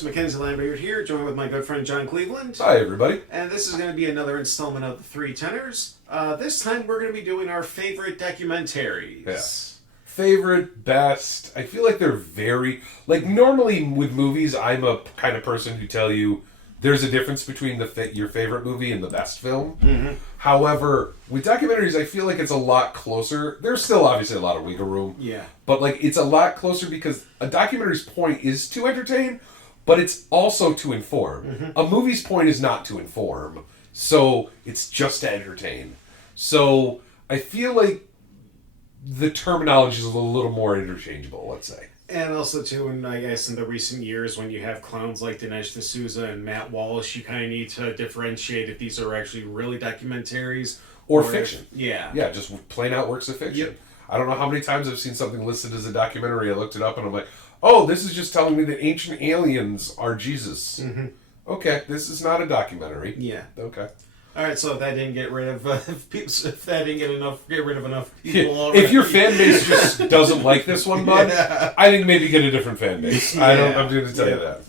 host, Mackenzie Lambert here, joined with my good friend John Cleveland. Hi, everybody. And this is going to be another installment of the Three Tenors. This time we're going to be doing our favorite documentaries. Yes. Favorite, best. I feel like they're very... Like, normally with movies, I'm a kind of person who tell you there's a difference between your favorite movie and the best film. Mm-hmm. However, with documentaries, I feel like it's a lot closer. There's still obviously a lot of wiggle room. Yeah. But, like, it's a lot closer because a documentary's point is to entertain, but it's also to inform. Mm-hmm. A movie's point is not to inform. So, it's just to entertain. So, I feel like the terminology is a little more interchangeable, let's say. And also, too, and I guess in the recent years, when you have clowns like Dinesh D'Souza and Matt Walsh, you kind of need to differentiate if these are actually really documentaries or fiction. Yeah. Yeah, just plain out works of fiction. Yep. I don't know how many times I've seen something listed as a documentary. I looked it up and I'm like, oh, this is just telling me that ancient aliens are Jesus. Mm-hmm. Okay, this is not a documentary. Yeah. Okay. All right, so if that didn't get rid of if that didn't get rid of enough people, Yeah. already. If your fan base just doesn't like this one, bud, Yeah. I think maybe get a different fan base. Yeah. I'm going to tell you that.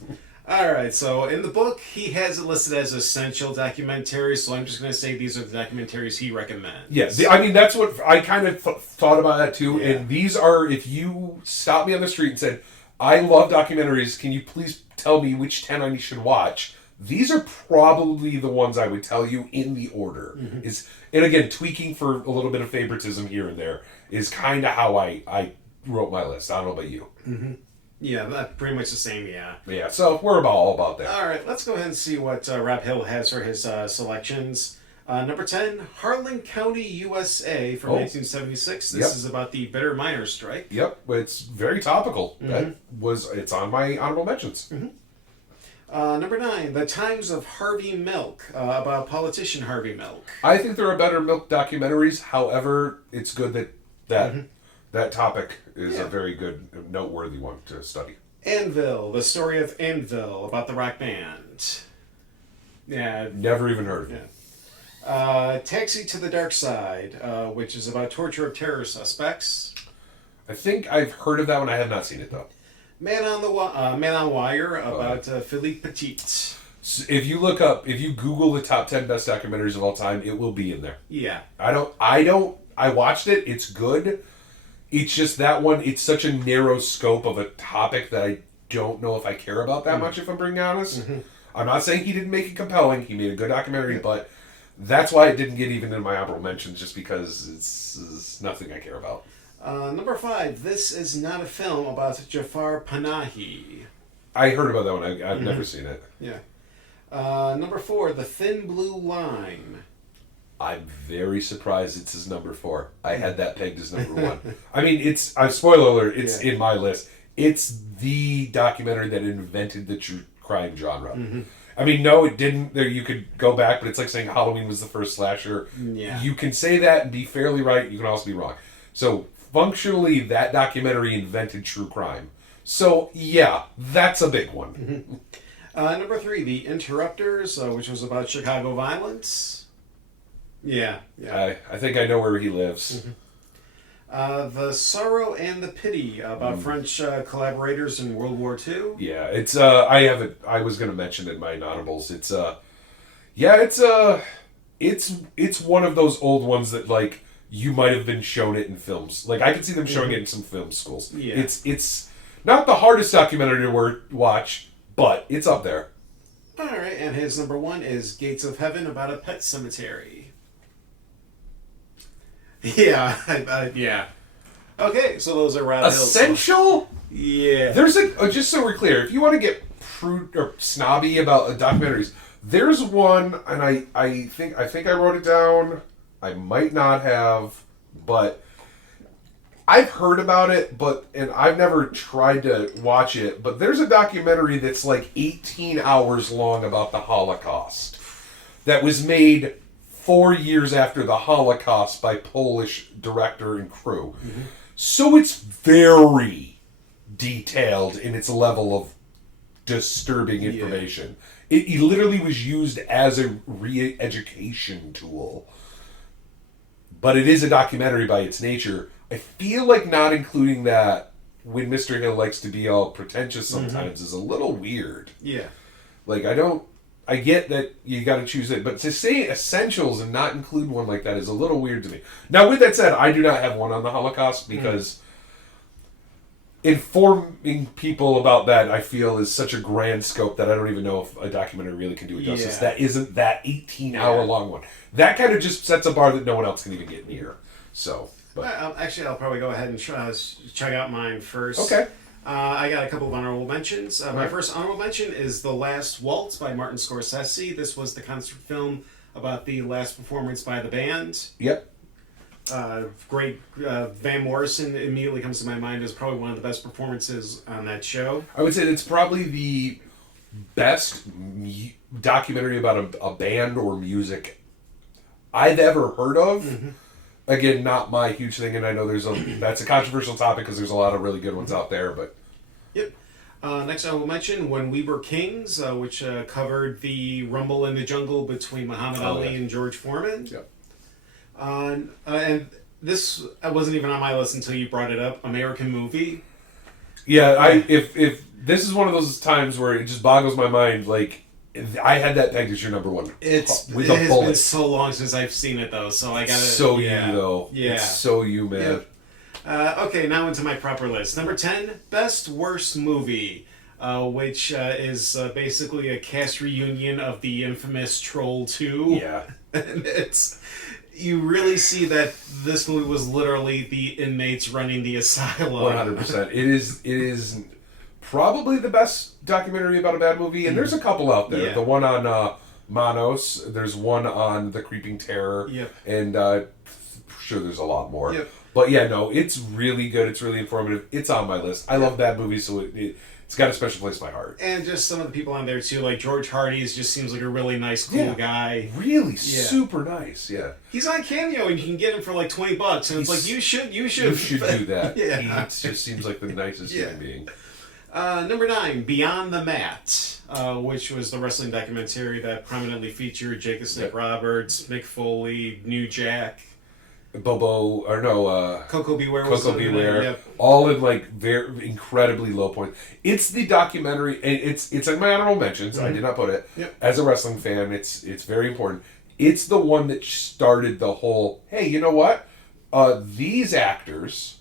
All right, so in the book, he has it listed as essential documentaries, so I'm just going to say these are the documentaries he recommends. Yes, I mean, that's what I kind of thought about that too. Yeah. And these are, if you stopped me on the street and said, I love documentaries, can you please tell me which 10 I should watch? These are probably the ones I would tell you in the order. Mm-hmm. And again, tweaking for a little bit of favoritism here and there is kind of how I wrote my list. I don't know about you. Mm-hmm. Yeah, that's pretty much the same, yeah. Yeah, so we're all about that. All right, let's go ahead and see what Rob Hill has for his selections. Number 10, Harlan County, USA from 1976. This is about the bitter miners' strike. Yep, it's very topical. Mm-hmm. It's on my honorable mentions. Mm-hmm. Number 9, The Times of Harvey Milk, about politician Harvey Milk. I think there are better milk documentaries. However, it's good that topic is a very good, noteworthy one to study. Anvil, the story of Anvil, about the rock band. Yeah. Never even heard of it. Yeah. Taxi to the Dark Side, which is about torture of terror suspects. I think I've heard of that one. I have not seen it, though. Man on Wire, about Philippe Petit. So if you Google the top 10 best documentaries of all time, it will be in there. Yeah. I watched it. It's good. It's just that one, it's such a narrow scope of a topic that I don't know if I care about that much, if I'm being honest. Mm-hmm. I'm not saying he didn't make it compelling. He made a good documentary, but that's why it didn't get even in my honorable mentions, just because it's nothing I care about. Number 5, this is not a film about Jafar Panahi. I heard about that one. I've never seen it. Yeah. Number 4, The Thin Blue Line. I'm very surprised it's his number 4. I had that pegged as number 1. I mean, spoiler alert, it's in my list. It's the documentary that invented the true crime genre. Mm-hmm. I mean, no, it didn't. There, you could go back, but it's like saying Halloween was the first slasher. Yeah. You can say that and be fairly right. You can also be wrong. So, functionally, that documentary invented true crime. So, yeah, that's a big one. Mm-hmm. Number 3, The Interrupters, which was about Chicago violence. Yeah. I think I know where he lives. Mm-hmm. The Sorrow and the Pity, about French collaborators in World War II. Yeah, it's I was going to mention it in my honorables. It's one of those old ones that, like, you might have been shown it in films. Like, I could see them showing it in some film schools. Yeah. It's not the hardest documentary to watch, but it's up there. All right, and his number 1 is Gates of Heaven, about a pet cemetery. Yeah, yeah. Okay, so those are Rob Hill's. Essential? Yeah. There's just so we're clear, if you want to get prude or snobby about documentaries, there's one, and I think I wrote it down. I might not have, but I've heard about it, and I've never tried to watch it, but there's a documentary that's like 18 hours long about the Holocaust that was made 4 years after the Holocaust by Polish director and crew. Mm-hmm. So it's very detailed in its level of disturbing information. Yeah. It literally was used as a re-education tool. But it is a documentary by its nature. I feel like not including that when Mr. Hill likes to be all pretentious sometimes is a little weird. Yeah. Like, I get that you got to choose it, but to say essentials and not include one like that is a little weird to me. Now, with that said, I do not have one on the Holocaust because informing people about that, I feel, is such a grand scope that I don't even know if a documentary really can do it justice. That isn't that 18-hour long one. That kind of just sets a bar that no one else can even get near. So, but. Actually, I'll probably go ahead and check out mine first. Okay. I got a couple of honorable mentions. My first honorable mention is The Last Waltz by Martin Scorsese. This was the concert film about the last performance by the band. Yep. Great. Van Morrison immediately comes to my mind as probably one of the best performances on that show. I would say it's probably the best documentary about a band or music I've ever heard of. Mm-hmm. Again, not my huge thing, and I know that's a controversial topic because there's a lot of really good ones out there. But yep. Next, I will mention When We Were Kings, which covered the rumble in the jungle between Muhammad Ali and George Foreman. Yep. And this wasn't even on my list until you brought it up. American Movie. Yeah, if this is one of those times where it just boggles my mind, like. I had that pegged as your number one. It has been so long since I've seen it though, so I gotta. So you though, yeah, it's so you, man. Yeah. Okay, now into my proper list. Number 10, Best Worst Movie, which is basically a cast reunion of the infamous Troll 2. Yeah, and you really see that this movie was literally the inmates running the asylum. 100%. It is. Probably the best documentary about a bad movie, and there's a couple out there. Yeah. The one on Manos, there's one on The Creeping Terror, and sure there's a lot more. Yep. But yeah, no, it's really good. It's really informative. It's on my list. I love bad movies, so it's got a special place in my heart. And just some of the people on there too, like George Hardy's just seems like a really nice, cool guy. Really super nice, yeah. He's on Cameo, and you can get him for like $20, and it's like, you should do that. Yeah. He just seems like the nicest human being. Number 9, Beyond the Mat, which was the wrestling documentary that prominently featured Jake the Snake Roberts, Mick Foley, New Jack, Coco Beware. Coco Beware. Yep. All in like very incredibly low points. It's the documentary, and it's in my honorable mentions. I did not put it. Yep. As a wrestling fan, it's very important. It's the one that started the whole, hey, you know what? These actors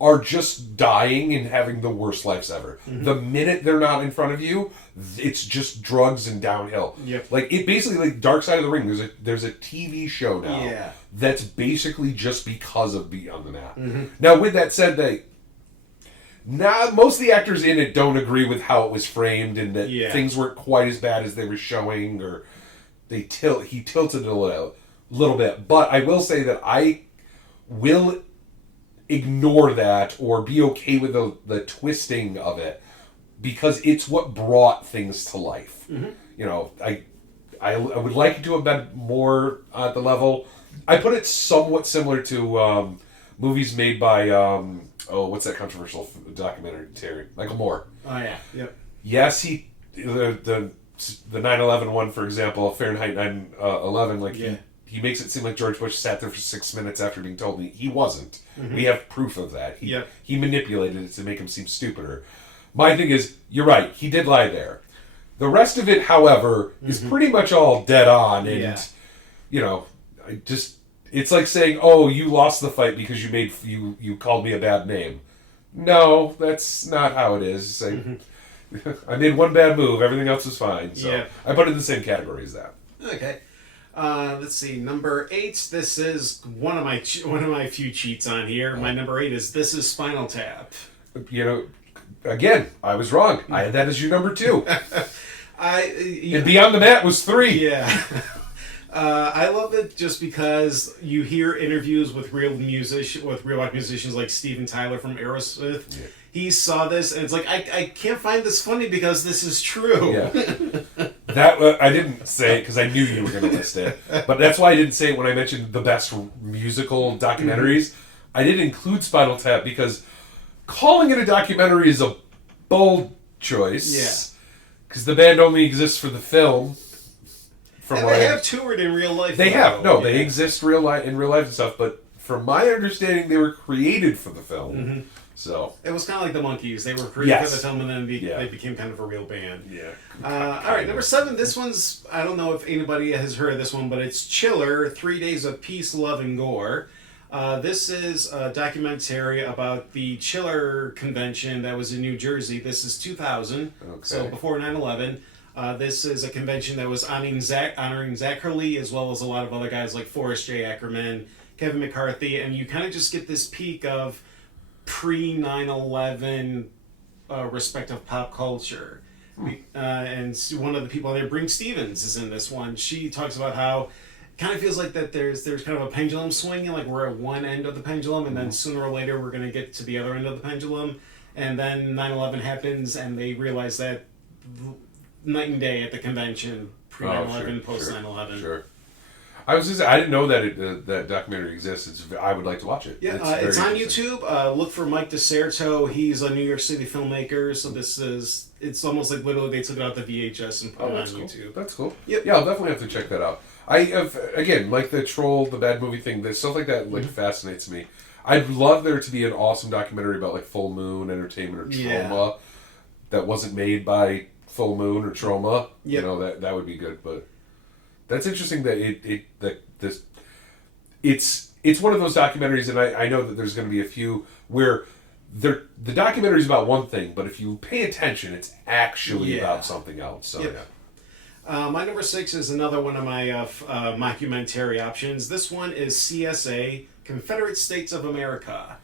are just dying and having the worst lives ever. Mm-hmm. The minute they're not in front of you, it's just drugs and downhill. Yep. Like, it basically, like Dark Side of the Ring, there's a TV show now that's basically just because of Beyond the Mat. Mm-hmm. Now, with that said, most of the actors in it don't agree with how it was framed, and that things weren't quite as bad as they were showing, or he tilted it a little bit. But I will say that I will ignore that or be okay with the twisting of it, because it's what brought things to life. Mm-hmm. You know, I would like it to have been more at the level. I put it somewhat similar to movies made by what's that controversial documentary, Terry? Michael Moore. Oh yeah, yep. Yes, the 9/11 one, for example, Fahrenheit 9/11, he makes it seem like George Bush sat there for 6 minutes after being told he wasn't. Mm-hmm. We have proof of that. He manipulated it to make him seem stupider. My thing is, you're right, he did lie there. The rest of it, however, is pretty much all dead on, and it's like saying, "Oh, you lost the fight because you called me a bad name." No, that's not how it is. I made one bad move, everything else is fine. So I put it in the same category as that. Okay. Let's see. Number 8. This is one of my few cheats on here. My number 8 is This Is Spinal Tap. Again, I was wrong. I had that as your number 2. And Beyond the Mat was 3. Yeah. I love it just because you hear interviews with real life musicians like Steven Tyler from Aerosmith. Yeah. He saw this and it's like, I can't find this funny because this is true. Yeah. That I didn't say it because I knew you were going to list it, but that's why I didn't say it when I mentioned the best musical documentaries. I didn't include Spinal Tap because calling it a documentary is a bold choice. Yeah. Because the band only exists for the film. They have toured in real life. They have. No, they exist in real life and stuff, but from my understanding, they were created for the film. Mm-hmm. So it was kind of like the Monkees. They were created for the film, and then Yeah. they became kind of a real band. Yeah. All right, number 7. This one's, I don't know if anybody has heard of this one, but it's Chiller: 3 Days of Peace, Love, and Gore. This is a documentary about the Chiller convention that was in New Jersey. This is 2000, so before 9/11. This is a convention that was honoring Zach Hurley, as well as a lot of other guys like Forrest J. Ackerman, Kevin McCarthy, and you kind of just get this peek of pre-9/11 respective pop culture. And one of the people there, Brink Stevens, is in this one. She talks about how it kind of feels like that there's kind of a pendulum swinging, like we're at one end of the pendulum, and then sooner or later we're going to get to the other end of the pendulum. And then 9/11 happens, and they realize that night and day at the convention, pre-9/11, post-9/11. Sure. I was just, I didn't know that that documentary exists. I would like to watch it. Yeah, it's on YouTube. Look for Mike DeSerto. He's a New York City filmmaker, so it's almost like literally they took it out the VHS and put it on YouTube. That's cool. Yep. Yeah, I'll definitely have to check that out. I have, again, like the Troll, the bad movie thing, stuff like that fascinates me. I'd love there to be an awesome documentary about like Full Moon Entertainment or Trauma that wasn't made by Full Moon or Trauma. Yep. You know, that would be good, but that's interesting that it's one of those documentaries, and I know that there's going to be a few where the documentary's about one thing, but if you pay attention, it's actually about something else. So my number 6 is another one of my mockumentary options. This one is CSA, Confederate States of America.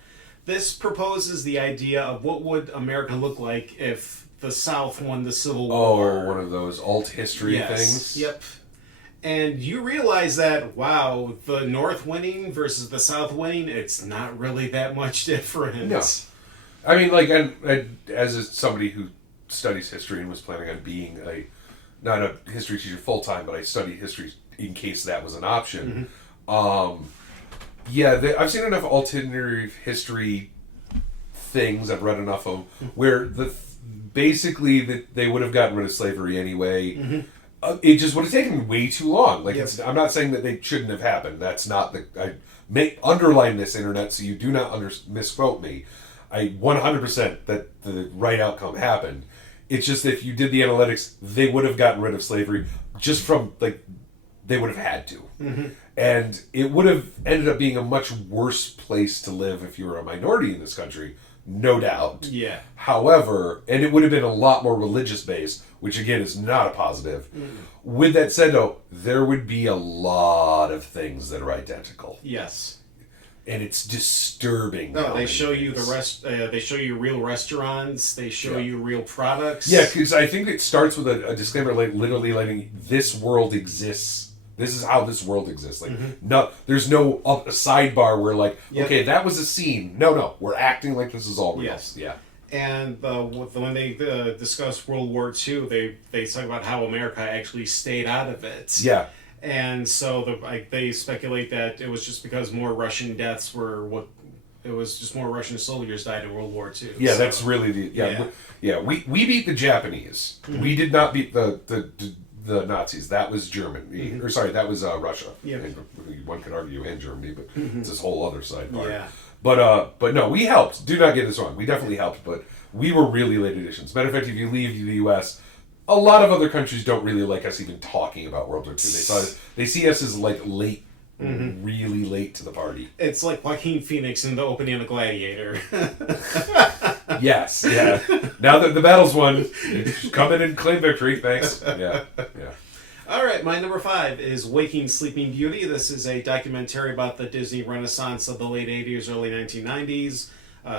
This proposes the idea of what would America look like if the South won the Civil War. Oh, one of those alt history things. Yep. And you realize that, wow, the North winning versus the South winning, it's not really that much different. No. I mean, like, and as somebody who studies history and was planning on being not a history teacher full-time, but I studied history in case that was an option. I've seen enough alternate history things, I've read enough of them, where basically they would have gotten rid of slavery anyway. It just would have taken way too long. Like, I'm not saying that they shouldn't have happened. That's not I may underline this, internet, so you do not misquote me. I 100% that the right outcome happened. It's just that if you did the analytics, they would have gotten rid of slavery just from, like, they would have had to. And it would have ended up being a much worse place to live if you were a minority in this country. No doubt. Yeah. However, and it would have been a lot more religious based, which again is not a positive. With that said, though, there would be a lot of things that are identical. Yes. And it's disturbing. No, they show you they show you real restaurants. They show you real products. Yeah, because I think it starts with a disclaimer, like literally letting this world exists. This is how this world exists. Like, no, there's no a sidebar where like, okay, that was a scene. No, we're acting like this is all real. Yes. Yeah. And when they discuss World War II, they talk about how America actually stayed out of it. Yeah. And so they speculate that it was just because more Russian deaths were it was just more Russian soldiers died in World War II. Yeah, so, that's really we beat the Japanese. We did not beat the Nazis. That was Germany. Or sorry, that was Russia. Yeah. And one could argue and Germany, but it's this whole other side part. Yeah. But no, we helped. Do not get this wrong. We definitely helped, but we were really late additions. Matter of fact, if you leave the U.S., a lot of other countries don't really like us even talking about World War II. They see us as like late, really late to the party. It's like Joaquin Phoenix in the opening of The Gladiator. Yes, yeah. Now that the battle's won, come in and claim victory. Thanks. Yeah. All right, my number 5 is Waking Sleeping Beauty. This is a documentary about the Disney Renaissance of the late 80s, early 1990s,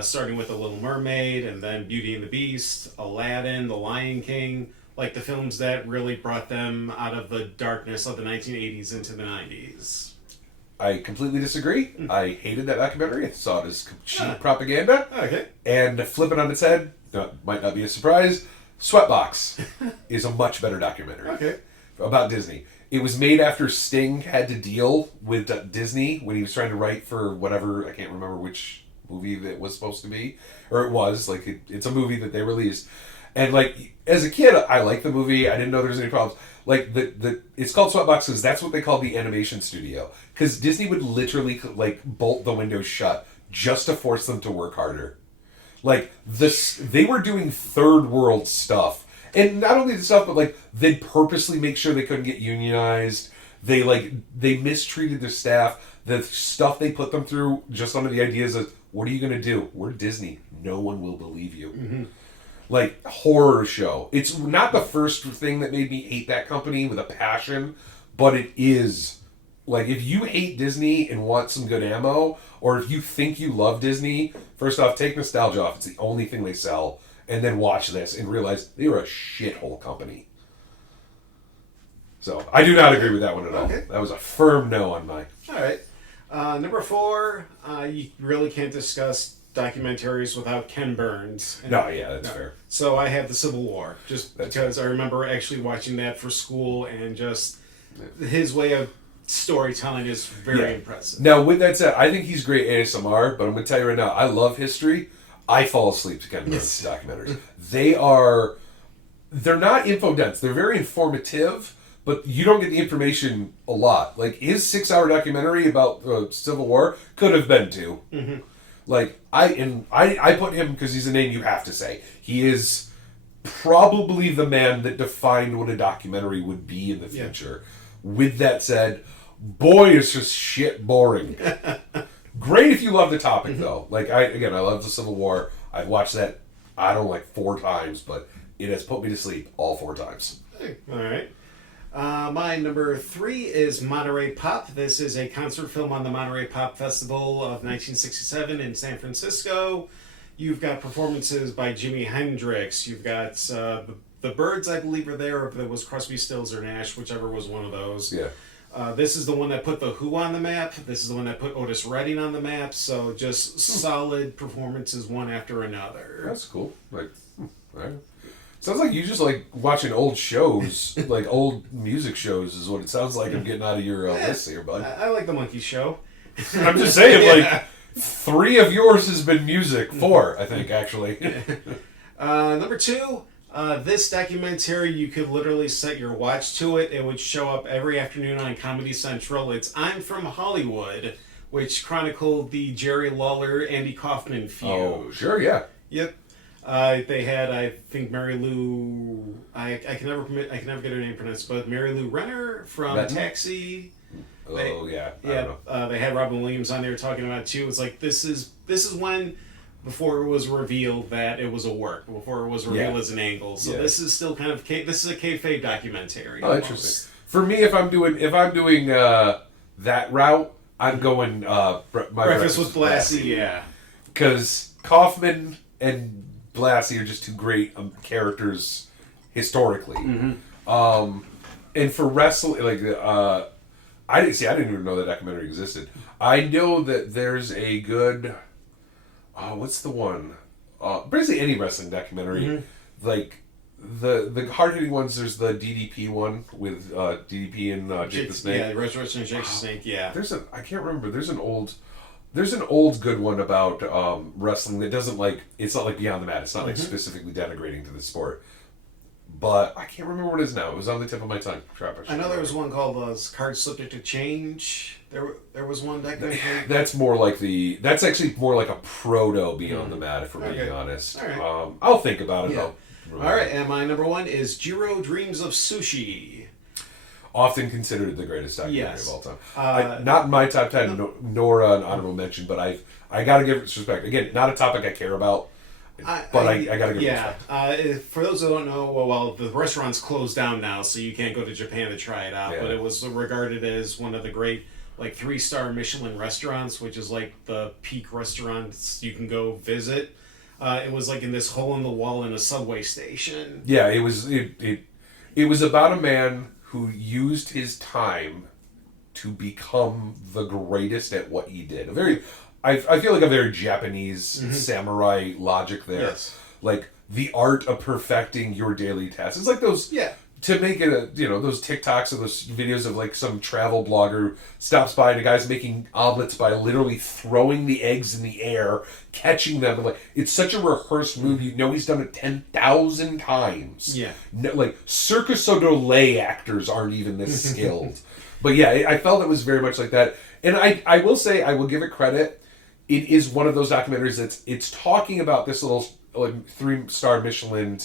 starting with The Little Mermaid, and then Beauty and the Beast, Aladdin, The Lion King, like the films that really brought them out of the darkness of the 1980s into the 90s. I completely disagree. I hated that documentary. I saw it as cheap propaganda. Okay. And flip it on its head, might not be a surprise, Sweatbox is a much better documentary. Okay. About Disney. It was made after Sting had to deal with Disney when he was trying to write for whatever, I can't remember which movie it was supposed to be. Or it was, like, it's a movie that they released. And like as a kid, I liked the movie. I didn't know there was any problems. Like it's called Sweatbox because that's what they called the animation studio. Because Disney would literally like bolt the windows shut just to force them to work harder. Like they were doing third world stuff, and not only the stuff, but like they'd purposely make sure they couldn't get unionized. They mistreated their staff. The stuff they put them through just under the ideas of what are you going to do? We're Disney. No one will believe you. Mm-hmm. Like horror show. It's not the first thing that made me hate that company with a passion, but it is. Like, if you hate Disney and want some good ammo, or if you think you love Disney, first off, take nostalgia off. It's the only thing they sell. And then watch this and realize they were a shithole company. So, I do not agree with that one at all. Okay. That was a firm no on mine. All right. Number 4, you really can't discuss documentaries without Ken Burns. That's fair. So, I have the Civil War, just because I remember actually watching that for school, and just his way of storytelling is very impressive. Now, with that said, I think he's great ASMR, but I'm going to tell you right now, I love history. I fall asleep to Ken Burns documentaries. They're not info-dense. They're very informative, but you don't get the information a lot. Like, his 6-hour documentary about Civil War could have been 2. Mm-hmm. Like, I put him because he's a name you have to say. He is probably the man that defined what a documentary would be in the future. Yeah. With that said, boy, it's just shit boring. Great if you love the topic, though. Like, I love the Civil War. I've watched that, 4 times, but it has put me to sleep all 4 times. All right. My number 3 is Monterey Pop. This is a concert film on the Monterey Pop Festival of 1967 in San Francisco. You've got performances by Jimi Hendrix. You've got the Byrds, I believe, are there. If it was Crosby, Stills, or Nash, whichever was one of those. Yeah. This is the one that put The Who on the map. This is the one that put Otis Redding on the map. So just solid performances one after another. That's cool. Like, all right. Sounds like you just like watching old shows, like old music shows is what it sounds like I'm getting out of your list here, bud. I like the Monkey Show. I'm just saying, like, 3 of yours has been music. 4, I think, actually. Number 2, this documentary, you could literally set your watch to it. It would show up every afternoon on Comedy Central. It's I'm From Hollywood, which chronicled the Jerry Lawler-Andy Kaufman feud. Oh, sure, yeah. Yep. They had, I think, Mary Lou. I can never get her name pronounced, but Mary Lou Renner from Taxi. I don't know. They had Robin Williams on there talking about it too. It's like this is when, before it was revealed that it was a work, before it was revealed as an angle. So this is still kind of this is a kayfabe documentary. Oh, almost. Interesting. For me, if I'm doing that route, I'm going My Breakfast with Blassie. Yeah, because Kaufman and Blassie are just 2 great characters historically. Mm-hmm. And for wrestling, like I didn't even know that documentary existed. I know that there's a good what's the one? Basically any wrestling documentary. Mm-hmm. Like the hard hitting ones. There's the DDP one with DDP and Jake the Snake. Yeah, Resurrection of Jake the Snake. Yeah. I can't remember. There's an old good one about wrestling that doesn't it's not like Beyond the Mat. It's not like specifically denigrating to the sport. But I can't remember what it is now. It was on the tip of my tongue. I know there was one called Cards Subject to Change. There was one documentary. That's actually more like a proto Beyond the Mat, if we're being honest. All right. I'll think about it though. All right, and my number 1 is Jiro Dreams of Sushi. Often considered the greatest documentary of all time. Not in my top 10, nor an honorable mention, but I got to give it respect. Again, not a topic I care about, but I got to give it respect. For those who don't know, the restaurant's closed down now, so you can't go to Japan to try it out. Yeah. But it was regarded as one of the great 3-star Michelin restaurants, which is like the peak restaurants you can go visit. It was in this hole in the wall in a subway station. Yeah, it was about a man who used his time to become the greatest at what he did. I feel like a very Japanese samurai logic there. Yes. Like the art of perfecting your daily tasks. It's like those to make it a, those TikToks or those videos of like some travel blogger stops by and a guy's making omelets by literally throwing the eggs in the air, catching them, and like it's such a rehearsed move. He's done it 10,000 times. Yeah. No, like Cirque du Soleil actors aren't even this skilled. But yeah, I felt it was very much like that. And I will say, I will give it credit. It is one of those documentaries it's talking about this little like 3-star Michelin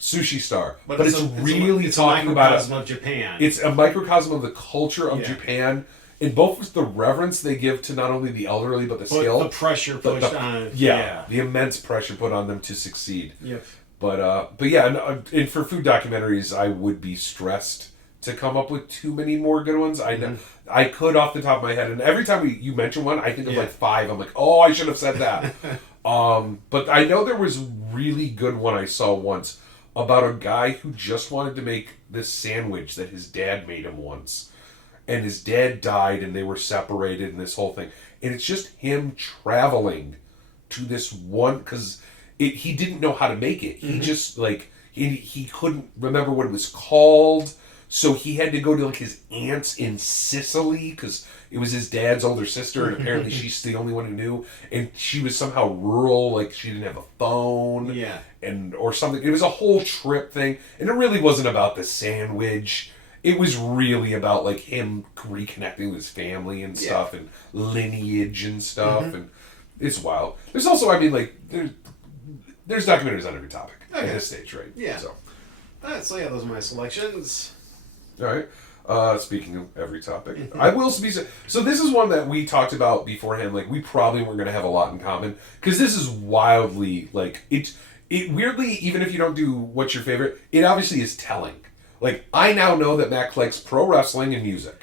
sushi star, but it's really talking about a microcosm of Japan. It's a microcosm of the culture of Japan, in both with the reverence they give to not only the elderly but the skill, the pressure pushed on. The immense pressure put on them to succeed. Yep. But yeah, and for food documentaries, I would be stressed to come up with too many more good ones. I know I could off the top of my head, and every time you mention one, I think of like 5. I'm like, oh, I should have said that. But I know there was a really good one I saw once about a guy who just wanted to make this sandwich that his dad made him once. And his dad died and they were separated and this whole thing. And it's just him traveling to this one, because he didn't know how to make it. He just, like, he couldn't remember what it was called. So he had to go to, like, his aunt's in Sicily, because it was his dad's older sister, and apparently she's the only one who knew. And she was somehow rural, like, she didn't have a phone. Yeah. Or something. It was a whole trip thing. And it really wasn't about the sandwich. It was really about, like, him reconnecting with his family and stuff, and lineage and stuff. And it's wild. There's also, I mean, like, there's documentaries on every topic at this stage, right? Yeah. So those are my selections. All right. Speaking of every topic, I will be so. This is one that we talked about beforehand. Like, we probably weren't going to have a lot in common, because this is wildly, like, it weirdly, even if you don't do what's your favorite, it obviously is telling. Like, I now know that Mac likes pro wrestling and music.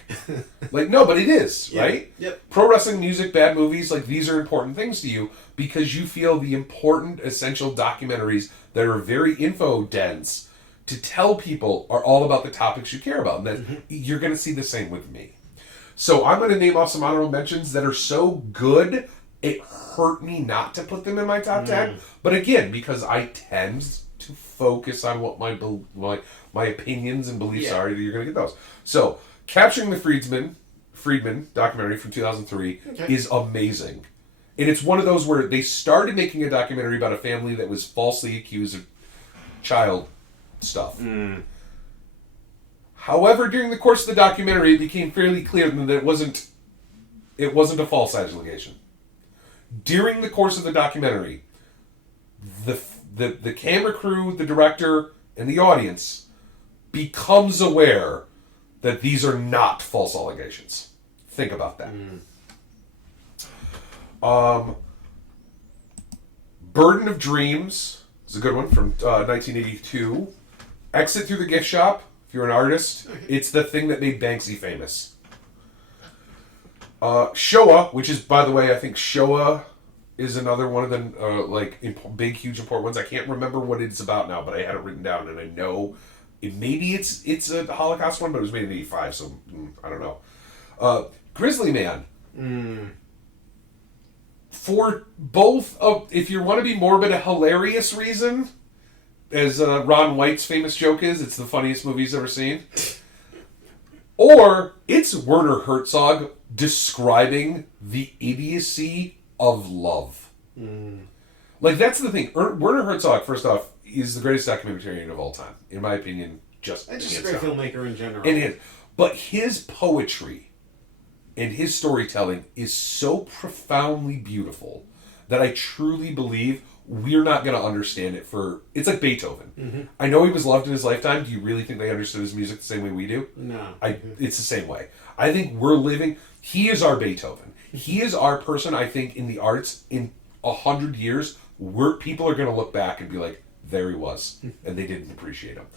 Like, no, but it is, right? Yep. Pro wrestling, music, bad movies, like, these are important things to you because you feel the important, essential documentaries that are very info dense to tell people are all about the topics you care about. And that you're going to see the same with me. So I'm going to name off some honorable mentions that are so good, it hurt me not to put them in my top 10. But again, because I tend to focus on what my opinions and beliefs are, you're going to get those. So, Capturing the Friedman documentary from 2003 is amazing. And it's one of those where they started making a documentary about a family that was falsely accused of child stuff. However, during the course of the documentary, it became fairly clear that it wasn't a false allegation. During the course of the documentary, the camera crew, the director, and the audience becomes aware that these are not false allegations. Think about that. Burden of Dreams is a good one from 1982. Exit Through the Gift Shop, if you're an artist, it's the thing that made Banksy famous. Showa, which is, by the way, I think Showa is another one of the big, huge, important ones. I can't remember what it's about now, but I had it written down, and I know maybe it's a Holocaust one, but it was made in 85, so I don't know. Grizzly Man. For both of, if you want to be morbid, a hilarious reason, as Ron White's famous joke is, it's the funniest movie he's ever seen. Or it's Werner Herzog describing the idiocy of love. Like, that's the thing. Werner Herzog, first off, is the greatest documentarian of all time, in my opinion. Just a great filmmaker in general. But his poetry and his storytelling is so profoundly beautiful that I truly believe we're not going to understand it it's like Beethoven. I know he was loved in his lifetime. Do you really think they understood his music the same way we do? No. It's the same way. I think he is our Beethoven. He is our person, I think, in the arts. In 100 years, people are going to look back and be like, there he was. And they didn't appreciate him.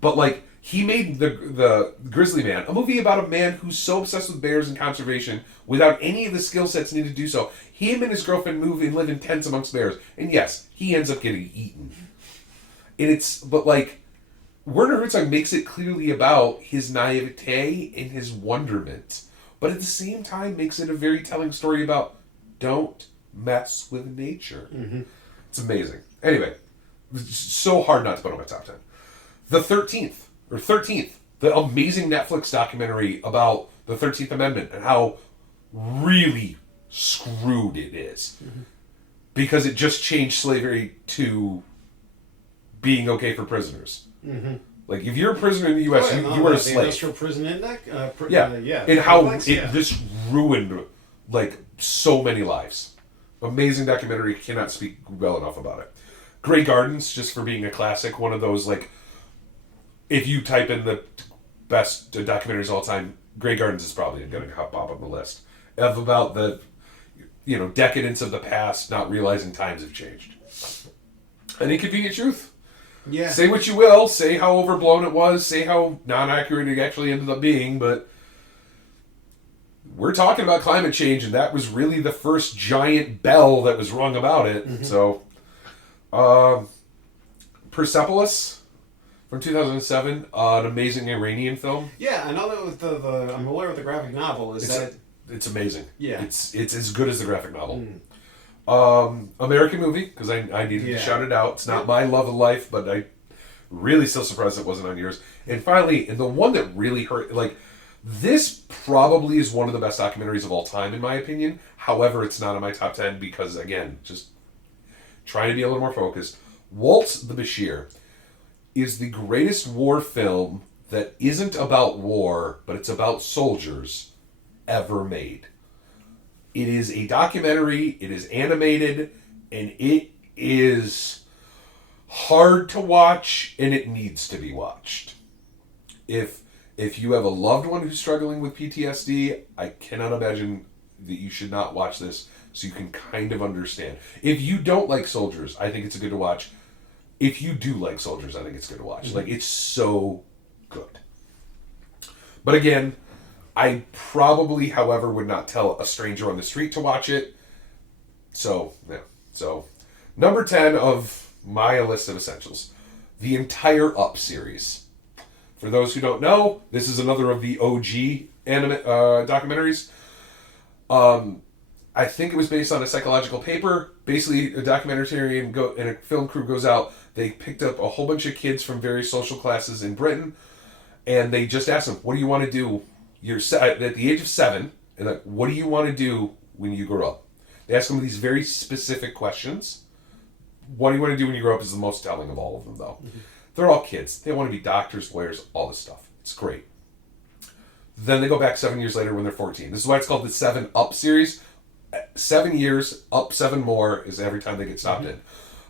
But, like, he made the Grizzly Man, a movie about a man who's so obsessed with bears and conservation without any of the skill sets needed to do so. Him and his girlfriend move and live in tents amongst bears. And yes, he ends up getting eaten. But like, Werner Herzog makes it clearly about his naivete and his wonderment. But at the same time makes it a very telling story about don't mess with nature. It's amazing. Anyway, it's so hard not to put on my top 10. The 13th, or 13th, the amazing Netflix documentary about the 13th Amendment and how really screwed it is. Mm-hmm. Because it just changed slavery to being okay for prisoners. Mm-hmm. Like, if you're a prisoner in the U.S., you were a slave. The Industrial Prison Index? Yeah. And how this ruined, like, so many lives. Amazing documentary. Cannot speak well enough about it. Grey Gardens, just for being a classic. One of those, like, if you type in the best documentaries of all time, Grey Gardens is probably going to pop up on the list. Of about the, decadence of the past, not realizing times have changed. An inconvenient truth. Yeah. Say what you will, say how overblown it was, say how non-accurate it actually ended up being, but we're talking about climate change, and that was really the first giant bell that was rung about it. Mm-hmm. So, Persepolis from 2007, an amazing Iranian film. Yeah, I know that with I'm aware of the graphic novel. It's amazing. Yeah. It's as good as the graphic novel. American movie, because I needed to shout it out. It's not my love of life, but I really still surprised it wasn't on yours. And finally, and the one that really hurt, like, this probably is one of the best documentaries of all time, in my opinion. However, it's not in my top 10 because, again, just trying to be a little more focused. Waltz the Bashir is the greatest war film that isn't about war, but it's about soldiers ever made. It is a documentary, it is animated, and it is hard to watch, and it needs to be watched. If you have a loved one who's struggling with PTSD, I cannot imagine that you should not watch this so you can kind of understand. If you don't like soldiers, I think it's good to watch. If you do like soldiers, I think it's good to watch. Mm-hmm. Like, it's so good. But again, I probably, however, would not tell a stranger on the street to watch it. So, yeah. So, number 10 of my list of essentials. The entire Up series. For those who don't know, this is another of the OG documentaries. I think it was based on a psychological paper. Basically, a documentarian and a film crew goes out. They picked up a whole bunch of kids from various social classes in Britain, and they just asked them, what do you want to do? You're at the age of 7, and like, what do you want to do when you grow up? They ask them these very specific questions. What do you want to do when you grow up is the most telling of all of them, though. Mm-hmm. They're all kids. They want to be doctors, lawyers, all this stuff. It's great. Then they go back 7 years later when they're 14. This is why it's called the 7 Up series. 7 years, up 7 more is every time they get stopped in.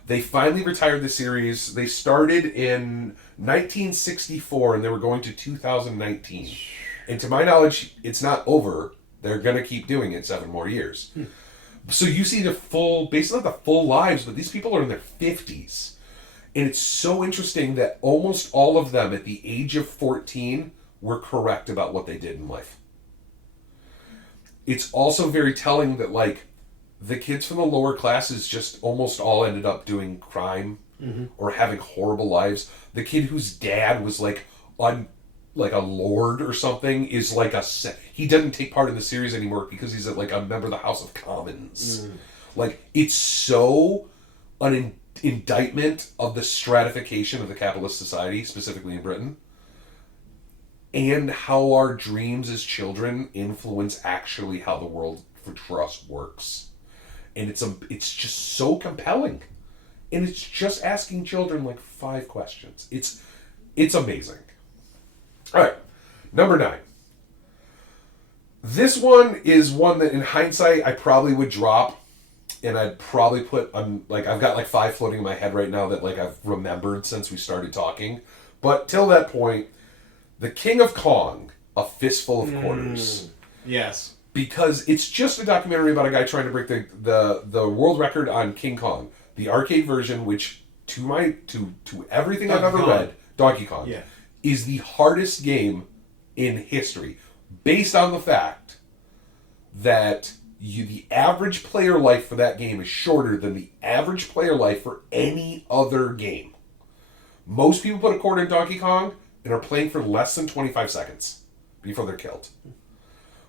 They finally retired the series. They started in 1964 and they were going to 2019. And to my knowledge, it's not over. They're going to keep doing it 7 more years. So you see the full, basically not the full lives, but these people are in their 50s. And it's so interesting that almost all of them at the age of 14 were correct about what they did in life. It's also very telling that, like, the kids from the lower classes just almost all ended up doing crime or having horrible lives. The kid whose dad was, like, on, like, a lord or something is, like, he doesn't take part in the series anymore because he's, like, a member of the House of Commons. Like, it's so an indictment of the stratification of the capitalist society, specifically in Britain, and how our dreams as children influence actually how the world for us works. And it's just so compelling. And it's just asking children like 5 questions. It's amazing. All right, number 9. This one is one that in hindsight I probably would drop. And I'd probably put on, like, I've got like 5 floating in my head right now that, like, I've remembered since we started talking. But till that point, The King of Kong, A Fistful of Quarters. Yes. Because it's just a documentary about a guy trying to break the world record on King Kong. The arcade version, which to everything I've ever read, Donkey Kong, is the hardest game in history. Based on the fact that the average player life for that game is shorter than the average player life for any other game. Most people put a quarter in Donkey Kong and are playing for less than 25 seconds before they're killed.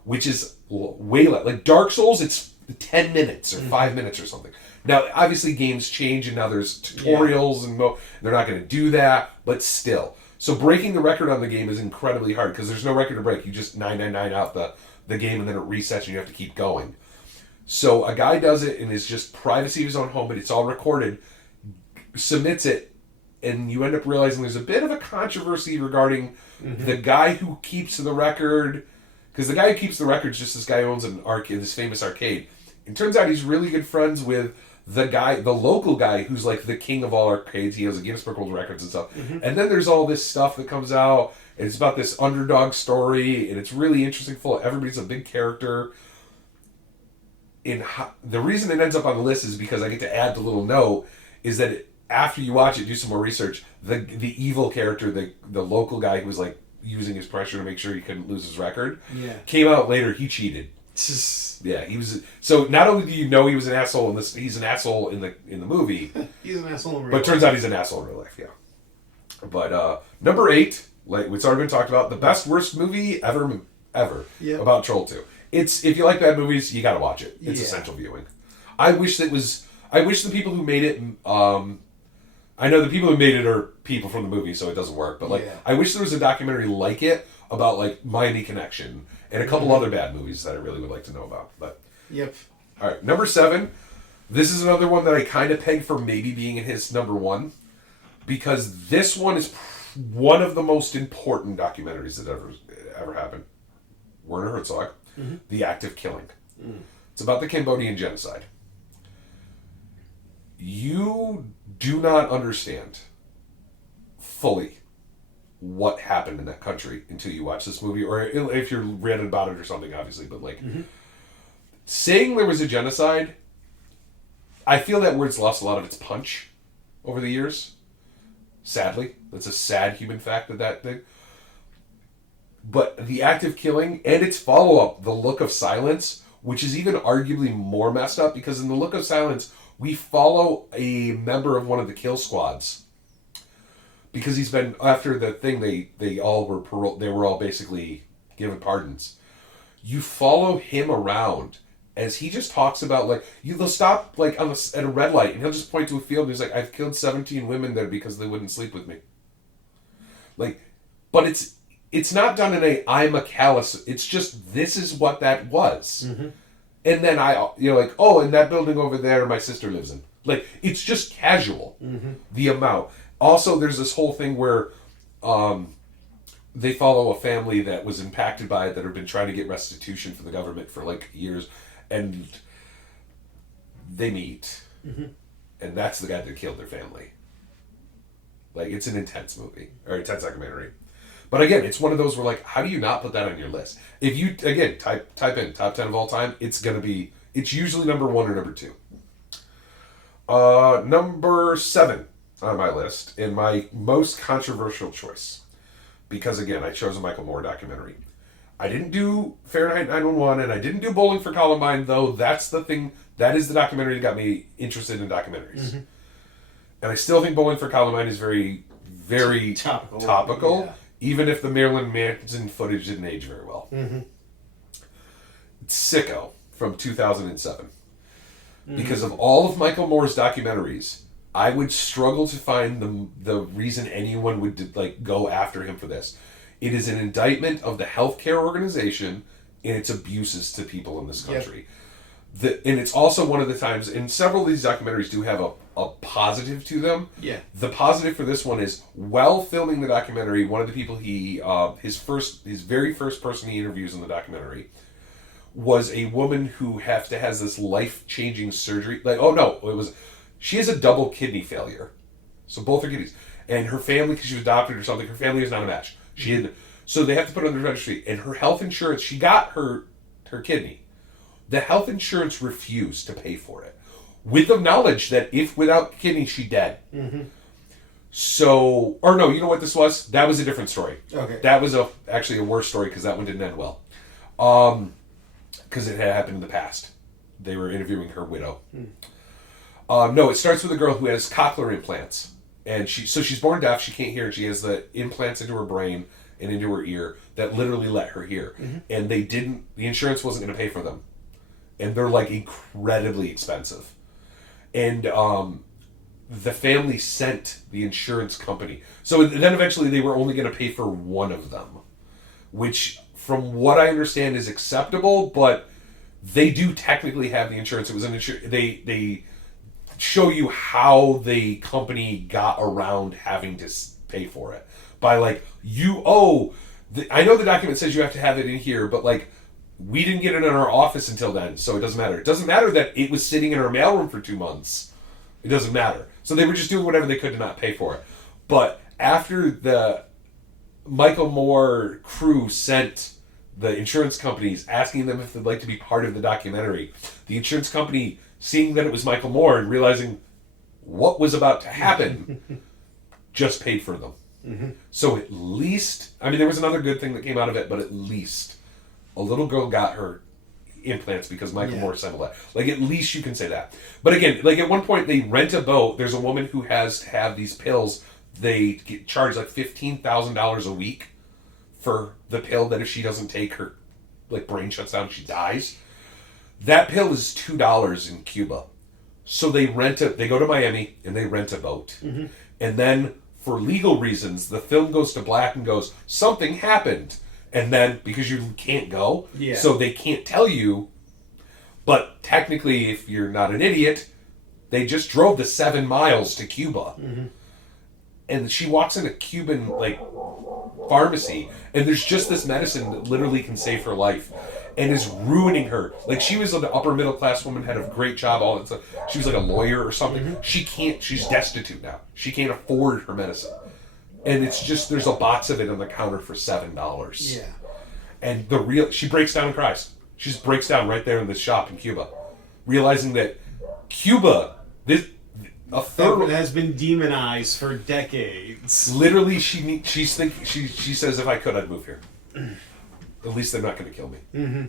Which is way less. Like Dark Souls, it's 10 minutes or 5 minutes or something. Now, obviously games change and now there's tutorials and they're not going to do that, but still. So breaking the record on the game is incredibly hard because there's no record to break. You just 999 out the game and then it resets and you have to keep going. So a guy does it in his just privacy of his own home, but it's all recorded, submits it, and you end up realizing there's a bit of a controversy regarding the guy who keeps the record, because the guy who keeps the record is just this guy who owns an arcade, this famous arcade. It turns out he's really good friends with the local guy who's like the king of all arcades. He has a Guinness Book of World Records and stuff. And then there's all this stuff that comes out, and it's about this underdog story, and it's really interesting. Everybody's a big character. The reason it ends up on the list is because I get to add the little note is that after you watch it, do some more research. The evil character, the local guy who was like using his pressure to make sure he couldn't lose his record, came out later. He cheated. Yeah, he was. So not only do you know he was an asshole in this, he's an asshole in the movie. He's an asshole in real life. But turns out he's an asshole in real life. Yeah. But number 8, like it's already been talked about, the best worst movie ever about Troll 2. It's, if you like bad movies, you got to watch it. It's essential viewing. I wish the people who made it. I know the people who made it are people from the movie, so it doesn't work. But I wish there was a documentary like it about like Miami Connection and a couple other bad movies that I really would like to know about. But all right, number 7. This is another one that I kind of pegged for maybe being in his number 1 because this one is one of the most important documentaries that ever happened. Werner Herzog, The Act of Killing. It's about the Cambodian genocide. You do not understand fully what happened in that country until you watch this movie, or if you're read about it or something, obviously. But like saying there was a genocide, I feel that word's lost a lot of its punch over the years. Sadly, that's a sad human fact that thing. But The Act of Killing and its follow-up, The Look of Silence, which is even arguably more messed up because in The Look of Silence, we follow a member of one of the kill squads. Because he's been, after the thing, they all were paroled, they were all basically given pardons. You follow him around as he just talks about, like, they'll stop like at a red light and he'll just point to a field and he's like, I've killed 17 women there because they wouldn't sleep with me. Like, but it's not done in I'm a callous. It's just, this is what that was. And then you're like, oh, in that building over there, my sister lives in. Like, it's just casual, the amount. Also, there's this whole thing where they follow a family that was impacted by it that have been trying to get restitution for the government for like years. And they meet. And that's the guy that killed their family. Like, it's an intense movie, or intense documentary. But again, it's one of those where like, how do you not put that on your list? If you, again, type in top 10 of all time, it's usually number 1 or number 2. Number 7 on my list, and my most controversial choice. Because again, I chose a Michael Moore documentary. I didn't do Fahrenheit 9/11, and I didn't do Bowling for Columbine, though that's the thing, that is the documentary that got me interested in documentaries. And I still think Bowling for Columbine is very, very topical. Yeah. Even if the Marilyn Manson footage didn't age very well. Sicko from 2007. Because of all of Michael Moore's documentaries, I would struggle to find the reason anyone would like go after him for this. It is an indictment of the healthcare organization and its abuses to people in this country. And it's also one of the times, and several of these documentaries do have a positive to them. Yeah. The positive for this one is, while filming the documentary, one of the people his very first person he interviews in the documentary was a woman who has this life-changing surgery. Like, she has a double kidney failure. So both her kidneys. And her family, because she was adopted or something, her family is not a match. So they have to put her on the registry. And her health insurance, she got her kidney. The health insurance refused to pay for it, with the knowledge that if without kidney, she's dead. So, or no, you know what this was? That was a different story. Okay. That was actually a worse story because that one didn't end well. Because it had happened in the past. They were interviewing her widow. No, it starts with a girl who has cochlear implants. And she's born deaf, she can't hear, and she has the implants into her brain and into her ear that literally let her hear. And the insurance wasn't going to pay for them. And they're like incredibly expensive. And the family sent the insurance company. So then eventually they were only going to pay for one of them, which from what I understand is acceptable, but they do technically have the insurance. It was an they show you how the company got around having to pay for it by like I know the document says you have to have it in here, but like we didn't get it in our office until then, so it doesn't matter. It doesn't matter that it was sitting in our mailroom for 2 months. It doesn't matter. So they were just doing whatever they could to not pay for it. But after the Michael Moore crew sent the insurance companies asking them if they'd like to be part of the documentary, the insurance company, seeing that it was Michael Moore and realizing what was about to happen, just paid for them. Mm-hmm. So at least, I mean, there was another good thing that came out of it, but at least a little girl got her implants because Michael Moore sent a letter. Like, at least you can say that. But again, like at one point they rent a boat. There's a woman who has to have these pills. They get charged like $15,000 a week for the pill that if she doesn't take, her like brain shuts down, she dies. That pill is $2 in Cuba. So they go to Miami and they rent a boat. Mm-hmm. And then for legal reasons, the film goes to black and goes, something happened. And then, because you can't go, so they can't tell you. But technically, if you're not an idiot, they just drove the 7 miles to Cuba. Mm-hmm. And she walks in a Cuban, like, pharmacy, and there's just this medicine that literally can save her life. And is ruining her. Like, she was an upper middle class woman, had a great job, all that stuff. She was like a lawyer or something. Mm-hmm. She's destitute now. She can't afford her medicine. And it's just, there's a box of it on the counter for $7. Yeah. And she breaks down and cries. She just breaks down right there in this shop in Cuba. Realizing that Cuba, has been demonized for decades. Literally, she says, if I could, I'd move here. At least they're not going to kill me. Mm-hmm.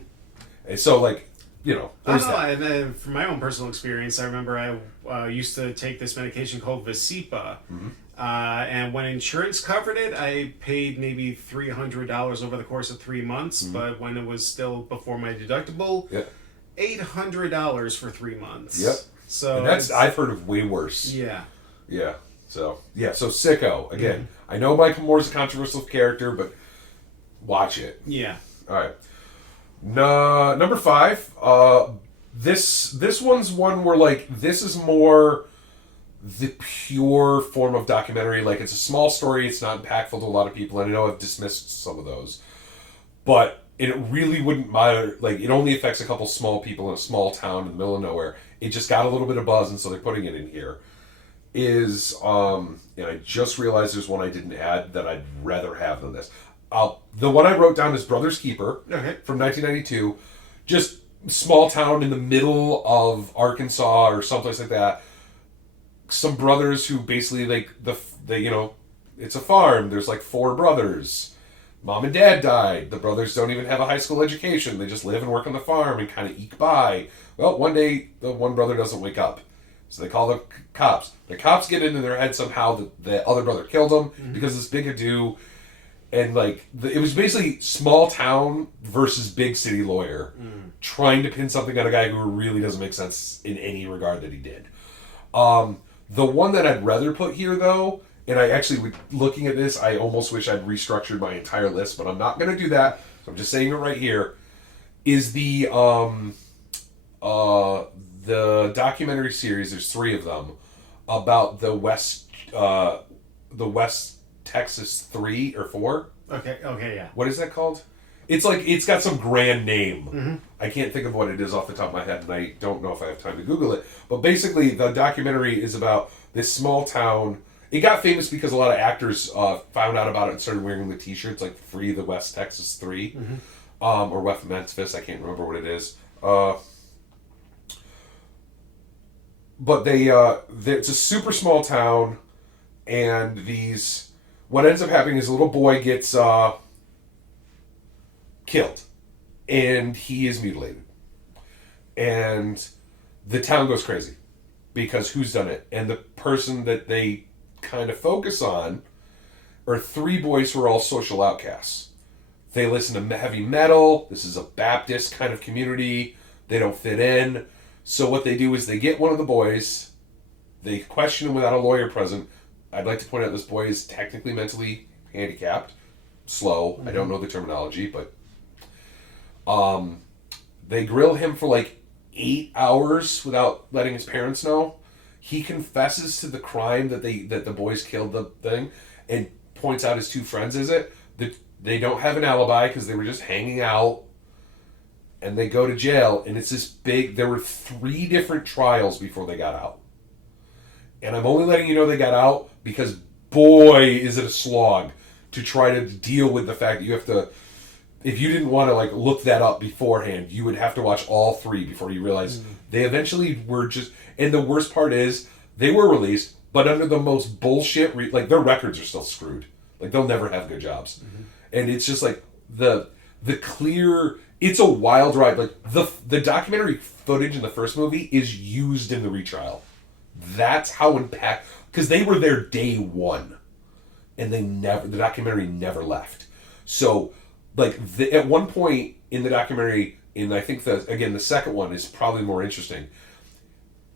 And so, like, you know, there's that. And from my own personal experience, I remember I used to take this medication called Visipa. Mm-hmm. And when insurance covered it, I paid maybe $300 over the course of 3 months. Mm-hmm. But when it was still before my deductible, $800 for 3 months. Yep. So and I've heard of way worse. Yeah. Yeah. So Sicko. Again, mm-hmm. I know Michael Moore's a controversial character, but watch it. Yeah. All right. Number 5. This one's one where, like, this is more the pure form of documentary. Like, it's a small story. It's not impactful to a lot of people. And I know I've dismissed some of those. But it really wouldn't matter. Like, it only affects a couple small people in a small town in the middle of nowhere. It just got a little bit of buzz, and so they're putting it in here. And I just realized there's one I didn't add that I'd rather have than this. The one I wrote down is Brother's Keeper from 1992. Just small town in the middle of Arkansas or someplace like that. Some brothers who basically, like, it's a farm. There's like 4 brothers. Mom and dad died. The brothers don't even have a high school education. They just live and work on the farm and kind of eke by. Well, one day, the one brother doesn't wake up. So they call the cops. The cops get into their head somehow that the other brother killed him because this big ado. And, like, it was basically small town versus big city lawyer trying to pin something on a guy who really doesn't make sense in any regard that he did. The one that I'd rather put here, though, and I actually, looking at this, I almost wish I'd restructured my entire list, but I'm not going to do that. So I'm just saying it right here, is the documentary series, there's 3 of them, about the West Texas 3 or 4. Okay, yeah. What is that called? It's like, it's got some grand name. Mm-hmm. I can't think of what it is off the top of my head, and I don't know if I have time to Google it. But basically, the documentary is about this small town. It got famous because a lot of actors found out about it and started wearing the T-shirts, like Free the West Texas 3, or West Memphis. I can't remember what it is. But it's a super small town, and what ends up happening is a little boy gets killed, and he is mutilated, and the town goes crazy because who's done it? And the person that they kind of focus on are 3 boys who are all social outcasts. They listen to heavy metal. This is a Baptist kind of community. They don't fit in. So what they do is they get one of the boys, They question him without a lawyer present. I'd like to point out this boy is technically mentally handicapped, slow. I don't know the terminology, but they grill him for like 8 hours without letting his parents know. He confesses to the crime that the boys killed the thing, and points out his 2 friends is it. They don't have an alibi because they were just hanging out, and they go to jail, and it's this big. There were 3 different trials before they got out, and I'm only letting you know they got out because boy is it a slog to try to deal with the fact that you have to. If you didn't want to like look that up beforehand, you would have to watch all 3 before you realize they eventually were just. And the worst part is they were released, but under the most bullshit. Like their records are still screwed. Like they'll never have good jobs, and it's just like the clear. It's a wild ride. Like the documentary footage in the first movie is used in the retrial. That's how impact because they were there day 1, and the documentary never left. So. Like, at one point in the documentary, I think the second one is probably more interesting.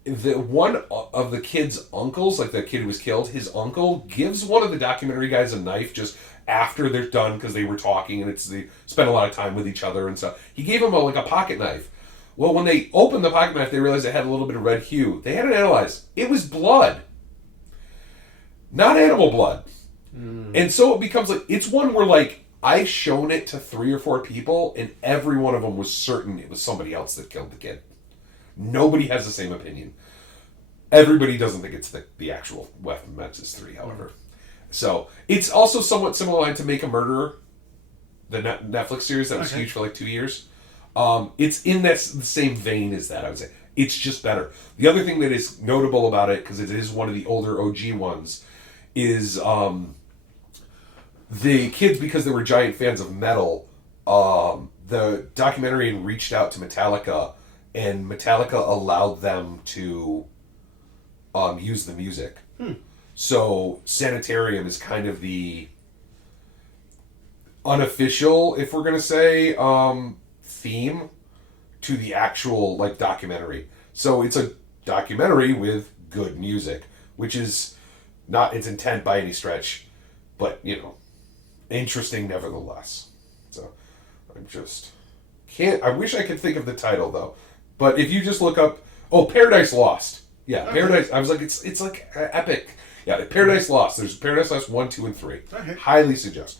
One of the kid's uncles, like the kid who was killed, his uncle gives one of the documentary guys a knife just after they're done because they were talking and they spent a lot of time with each other and stuff. He gave him a pocket knife. Well, when they opened the pocket knife, they realized it had a little bit of red hue. They had it analyzed. It was blood. Not animal blood. And so it becomes like, it's one where like, I've shown it to 3 or 4 people, and every one of them was certain it was somebody else that killed the kid. Nobody has the same opinion. Everybody doesn't think it's the actual weapon. Memphis 3, however. So, it's also somewhat similar to Make a Murderer, the Netflix series that was huge for like 2 years. It's in the same vein as that, I would say. It's just better. The other thing that is notable about it, because it is one of the older OG ones, is... the kids, because they were giant fans of metal, the documentary reached out to Metallica, and Metallica allowed them to use the music. So Sanitarium is kind of the unofficial, if we're going to say, theme to the actual like documentary. So it's a documentary with good music, which is not its intent by any stretch, but, you know, interesting nevertheless. So I wish I could think of the title though. But if you just look up Paradise Lost. Yeah, okay. Paradise. I was like it's like epic. Yeah, Paradise Lost. There's Paradise Lost 1, 2, and 3. Okay. Highly suggest.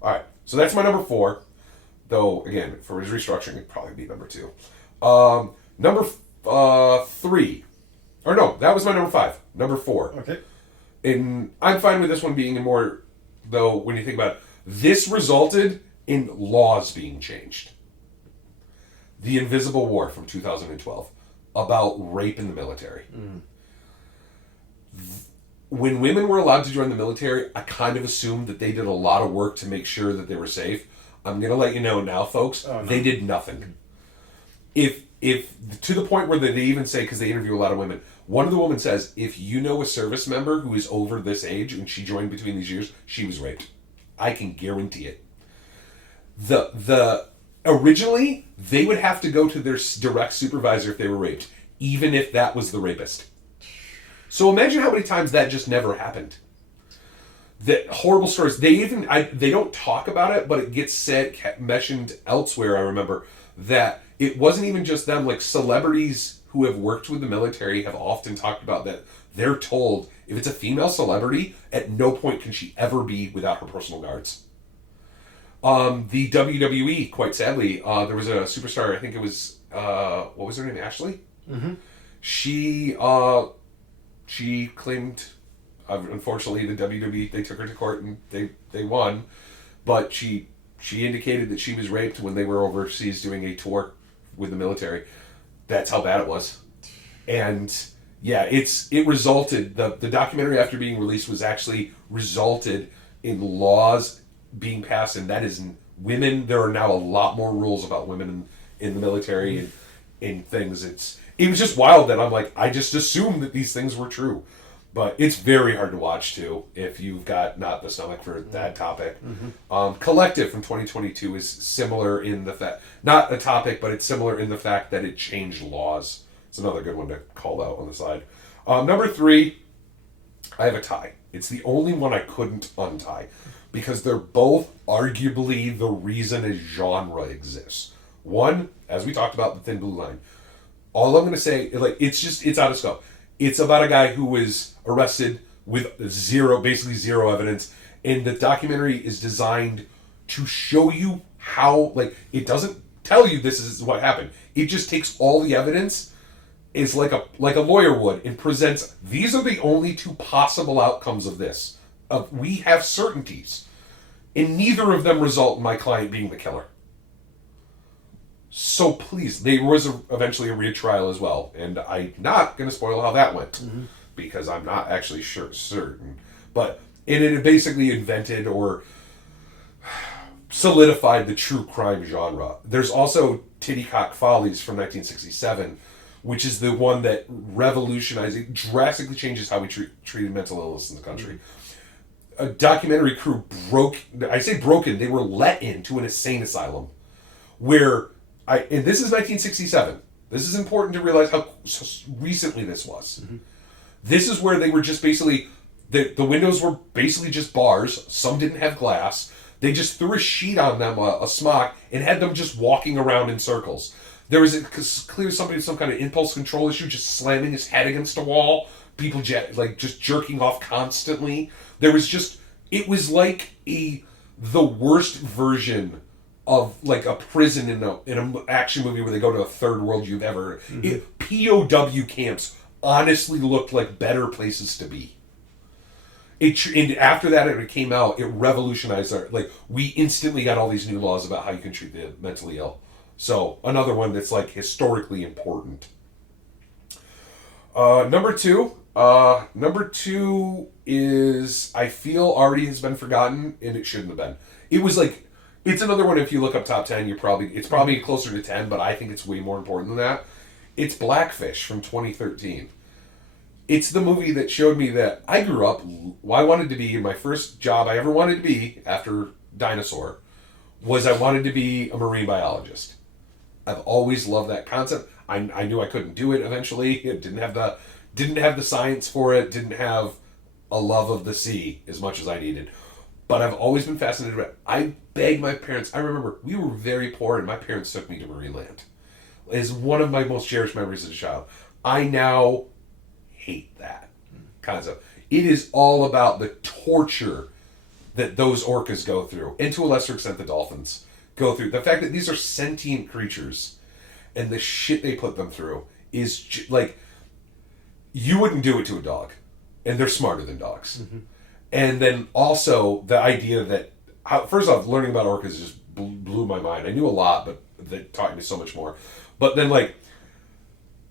All right. So that's my number 4. Though again, for his restructuring it'd probably be number 2. Number 3. Or no, that was my number 5. Number 4. Okay. And I'm fine with this one being more. Though, when you think about it, this resulted in laws being changed. The Invisible War from 2012 about rape in the military. When women were allowed to join the military, I kind of assumed that they did a lot of work to make sure that they were safe. I'm going to let you know now, folks, they did nothing. If to the point where they even say, because they interview a lot of women, one of the women says, if you know a service member who is over this age and she joined between these years, she was raped. I can guarantee it. Originally, they would have to go to their direct supervisor if they were raped, even if that was the rapist. So imagine how many times that just never happened. The horrible stories. They don't talk about it, but it gets mentioned elsewhere. I remember that it wasn't even just them. Like celebrities who have worked with the military have often talked about that. They're told if it's a female celebrity, at no point can she ever be without her personal guards. The WWE, quite sadly, there was a superstar. I think it was what was her name? Ashley. Mm-hmm. She claimed. Unfortunately, the WWE, they took her to court and they won, but she indicated that she was raped when they were overseas doing a tour with the military. That's how bad it was, and yeah, it resulted. The documentary after being released was actually resulted in laws being passed, and that is women. There are now a lot more rules about women in the military and in things. It was just wild that I'm like, I just assumed that these things were true. But it's very hard to watch, too, if you've got not the stomach for that topic. Mm-hmm. Collective from 2022 is similar in the fact... Not a topic, but it's similar in the fact that it changed laws It's another good one to call out on the side. Number 3, I have a tie. It's the only one I couldn't untie because they're both arguably the reason a genre exists. One, as we talked about, the Thin Blue Line. All I'm going to say, like, it's out of scope. It's about a guy who was arrested with basically zero evidence, and the documentary is designed to show you how, like, it doesn't tell you this is what happened. It just takes all the evidence, is like a lawyer would, and presents, these are the only 2 possible outcomes of this. We have certainties, and neither of them result in my client being the killer. So please, there was eventually a retrial as well, and I'm not going to spoil how that went, because I'm not actually certain. But it basically invented or solidified the true crime genre. There's also Tittycock Follies from 1967, which is the one that revolutionized, it drastically changes how we treated mental illness in the country. A documentary crew they were let into an insane asylum where, and this is 1967. This is important to realize how recently this was. This is where they were just basically, the windows were basically just bars. Some didn't have glass. They just threw a sheet on them, a smock, and had them just walking around in circles. There was clearly somebody with some kind of impulse control issue, just slamming his head against a wall. People just jerking off constantly. There was it was like the worst version of like a prison in an action movie where they go to a third world you've ever. POW camps honestly looked like better places to be. And after that, it came out, it revolutionized we instantly got all these new laws about how you can treat the mentally ill. So another one that's like historically important. Number two is, I feel, already has been forgotten, and it shouldn't have been. It was like, it's another one. If you look up top 10, it's probably closer to 10, but I think it's way more important than that. It's Blackfish from 2013. It's the movie that showed me that I grew up, I wanted to be, my first job I ever wanted to be after Dinosaur was I wanted to be a marine biologist. I've always loved that concept. I knew I couldn't do it eventually. It didn't have the science for it, didn't have a love of the sea as much as I needed. But I've always been fascinated with it. I begged my parents. I remember we were very poor and my parents took me to Marineland. It's one of my most cherished memories as a child. I now hate that concept. It is all about the torture that those orcas go through, and to a lesser extent the dolphins go through. The fact that these are sentient creatures and the shit they put them through is like, you wouldn't do it to a dog, and they're smarter than dogs. And then also the idea that, first off, learning about orcas just blew my mind. I knew a lot, but they taught me so much more. But then like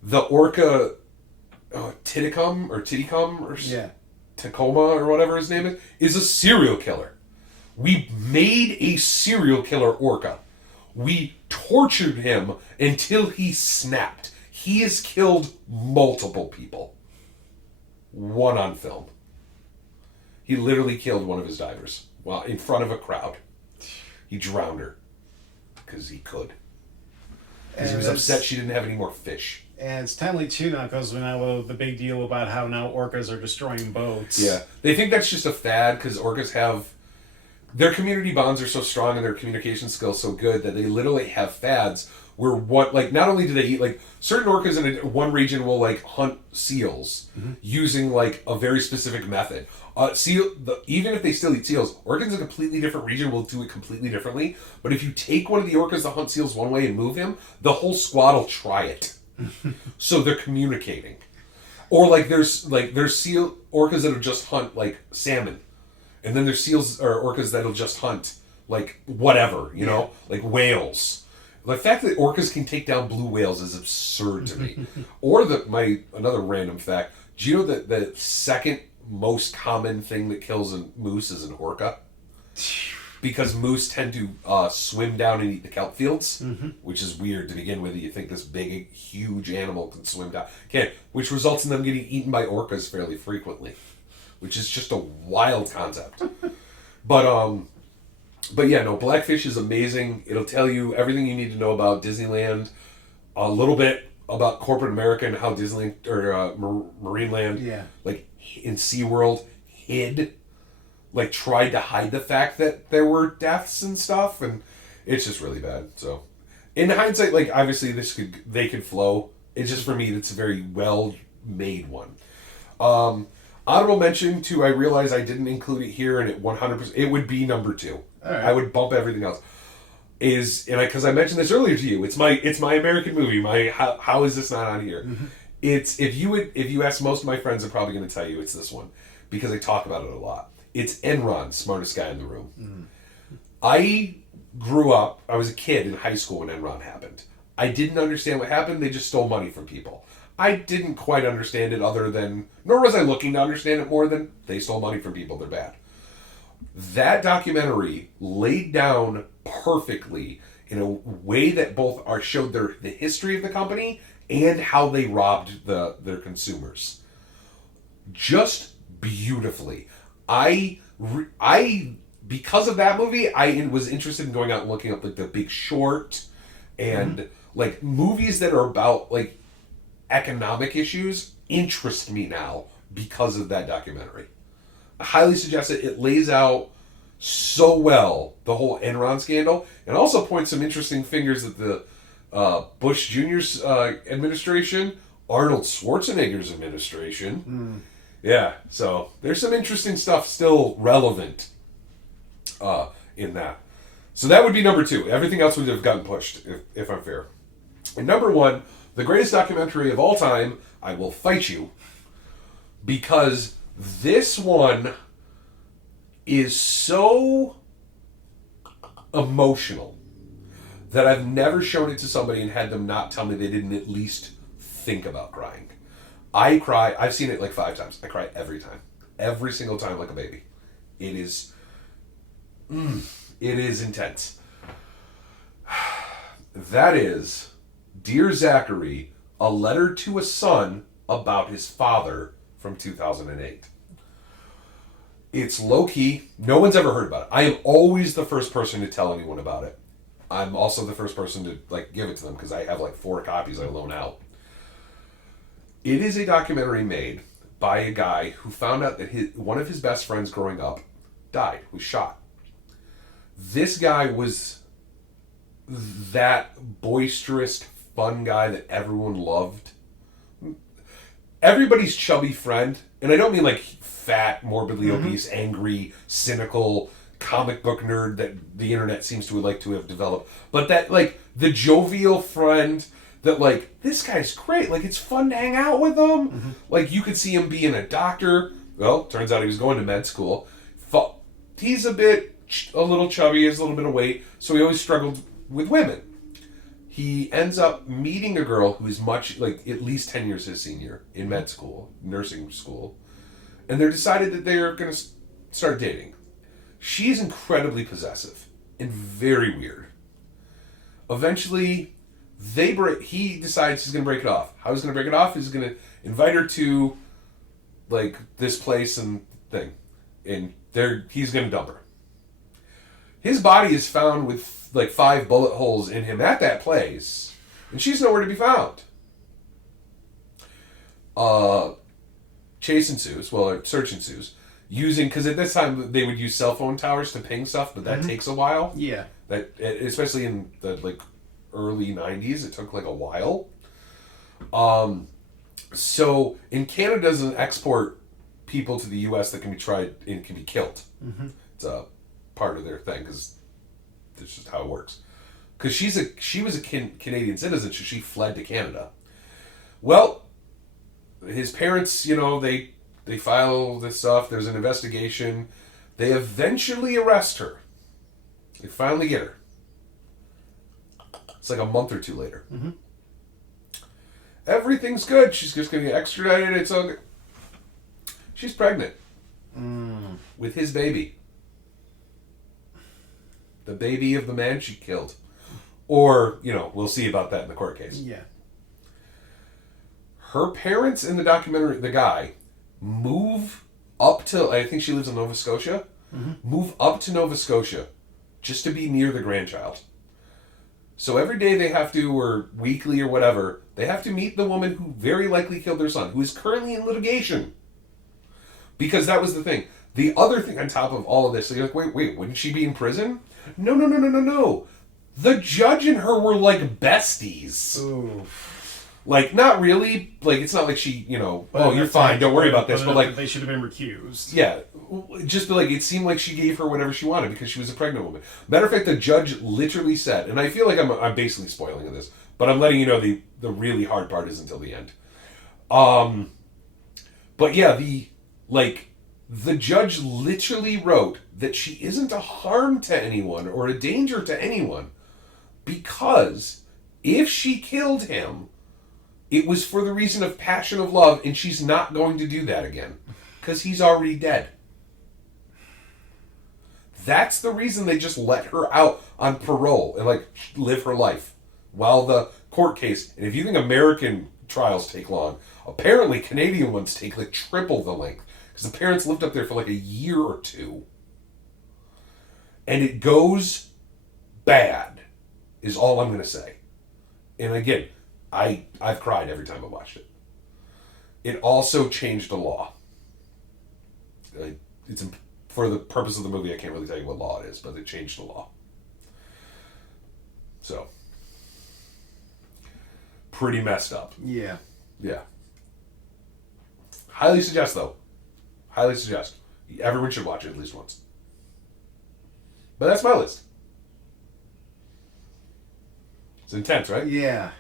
the orca Titikum or Tacoma or whatever his name is a serial killer. We made a serial killer orca. We tortured him until he snapped. He has killed multiple people. One on film. He literally killed one of his divers while in front of a crowd. He drowned her because he could. Because he was upset she didn't have any more fish. And it's timely too now, because we know the big deal about how now orcas are destroying boats. Yeah, they think that's just a fad because orcas have, their community bonds are so strong and their communication skills so good that they literally have fads where not only do they eat, like certain orcas in one region will like hunt seals using like a very specific method. Even if they still eat seals, orcas in a completely different region will do it completely differently. But if you take one of the orcas that hunt seals one way and move him, the whole squad will try it. So they're communicating. Or there's seal orcas that'll just hunt like salmon, and then there's seals or orcas that'll just hunt like whatever, you know, like whales. The fact that orcas can take down blue whales is absurd to me. Or another random fact: do you know that the second most common thing that kills a moose is an orca? Because moose tend to swim down and eat the kelp fields, which is weird to begin with. You think this big, huge animal can swim down. Can't, which results in them getting eaten by orcas fairly frequently, which is just a wild concept. But yeah, no, Blackfish is amazing. It'll tell you everything you need to know about Disneyland, a little bit about corporate America and how Disneyland or Marineland, like in SeaWorld, tried to hide the fact that there were deaths and stuff, and it's just really bad. So, in hindsight, like obviously they could flow. It's just for me, it's a very well made one. Honorable mention to, I realize I didn't include it here, and it 100%, it would be number 2. All right. I would bump everything else. Because I mentioned this earlier to you, it's my American movie. How is this not on here? Mm-hmm. It's if you ask most of my friends, they're probably going to tell you it's this one because I talk about it a lot. It's Enron, Smartest Guy in the Room. Mm-hmm. I grew up. I was a kid in high school when Enron happened. I didn't understand what happened. They just stole money from people. I didn't quite understand it nor was I looking to understand it more than they stole money from people. They're bad. That documentary laid down perfectly in a way that both showed the history of the company and how they robbed their consumers. Just beautifully. Because of that movie, I was interested in going out and looking up like The Big Short and like movies that are about like economic issues interest me now because of that documentary. I highly suggest it. It lays out so well the whole Enron scandal and also points some interesting fingers at the Bush Jr.'s administration, Arnold Schwarzenegger's administration. Yeah, so there's some interesting stuff still relevant in that. So that would be number 2. Everything else would have gotten pushed, if I'm fair. And number 1, the greatest documentary of all time, I Will Fight You, because this one is so emotional that I've never shown it to somebody and had them not tell me they didn't at least think about crying. I cry. I've seen it like 5 times. I cry every time. Every single time like a baby. It is intense. That is Dear Zachary, a letter to a son about his father from 2008. It's low-key. No one's ever heard about it. I am always the first person to tell anyone about it. I'm also the first person to give it to them because I have 4 copies I loan out. It is a documentary made by a guy who found out that one of his best friends growing up died, was shot. This guy was that boisterous, fun guy that everyone loved. Everybody's chubby friend, and I don't mean fat, morbidly obese, angry, cynical comic book nerd that the internet seems to like to have developed, but that the jovial friend that this guy's great, it's fun to hang out with him. You could see him being a doctor. Well, turns out he was going to med school. He's a little chubby, has a little bit of weight, so he always struggled with women. He ends up meeting a girl who is at least 10 years his senior in med school, nursing school, and they're decided that they're going to start dating. She's incredibly possessive and very weird. Eventually, he decides he's going to break it off. How he's going to break it off is going to invite her to this place and thing, and he's going to dump her. His body is found with 5 bullet holes in him at that place, and she's nowhere to be found. Search ensues, because at this time they would use cell phone towers to ping stuff, but that takes a while. Yeah. Especially in the early 90s, it took a while. So in Canada doesn't export people to the U.S. that can be tried and can be killed. It's a part of their thing because that's just how it works. Because she was a Canadian citizen, so she fled to Canada. Well, his parents, they file this stuff. There's an investigation. They eventually arrest her. They finally get her. It's a month or 2 later. Everything's good. She's just going to get extradited. It's all good. She's pregnant with his baby. The baby of the man she killed. Or, we'll see about that in the court case. Yeah. Her parents in the documentary, the guy, move up to, I think she lives in Nova Scotia, move up to Nova Scotia just to be near the grandchild. So every day they have to, or weekly or whatever, they have to meet the woman who very likely killed their son, who is currently in litigation. Because that was the thing. The other thing on top of all of this, so you're like, wait, wouldn't she be in prison? No. The judge and her were like besties. Ooh. Like, not really. Like, it's not like she, oh, you're fine, don't worry about this. But like, they should have been recused. Yeah. Just like, it seemed like she gave her whatever she wanted because she was a pregnant woman. Matter of fact, the judge literally said, and I feel like I'm basically spoiling this, but I'm letting you know the really hard part is until the end. But yeah, the judge literally wrote that she isn't a harm to anyone or a danger to anyone because if she killed him, it was for the reason of passion of love, and she's not going to do that again because he's already dead. That's the reason they just let her out on parole and like live her life while the court case. And if you think American trials take long, apparently Canadian ones take like triple the length because the parents lived up there for like a year or two. And it goes bad, is all I'm going to say. And again, I've cried every time I watched it. It also changed the law. It's for the purpose of the movie, I can't really tell you what law it is, but it changed the law. So, pretty messed up. Yeah. Yeah. Highly suggest, though. Highly suggest. Everyone should watch it at least once. But that's my list. It's intense, right? Yeah.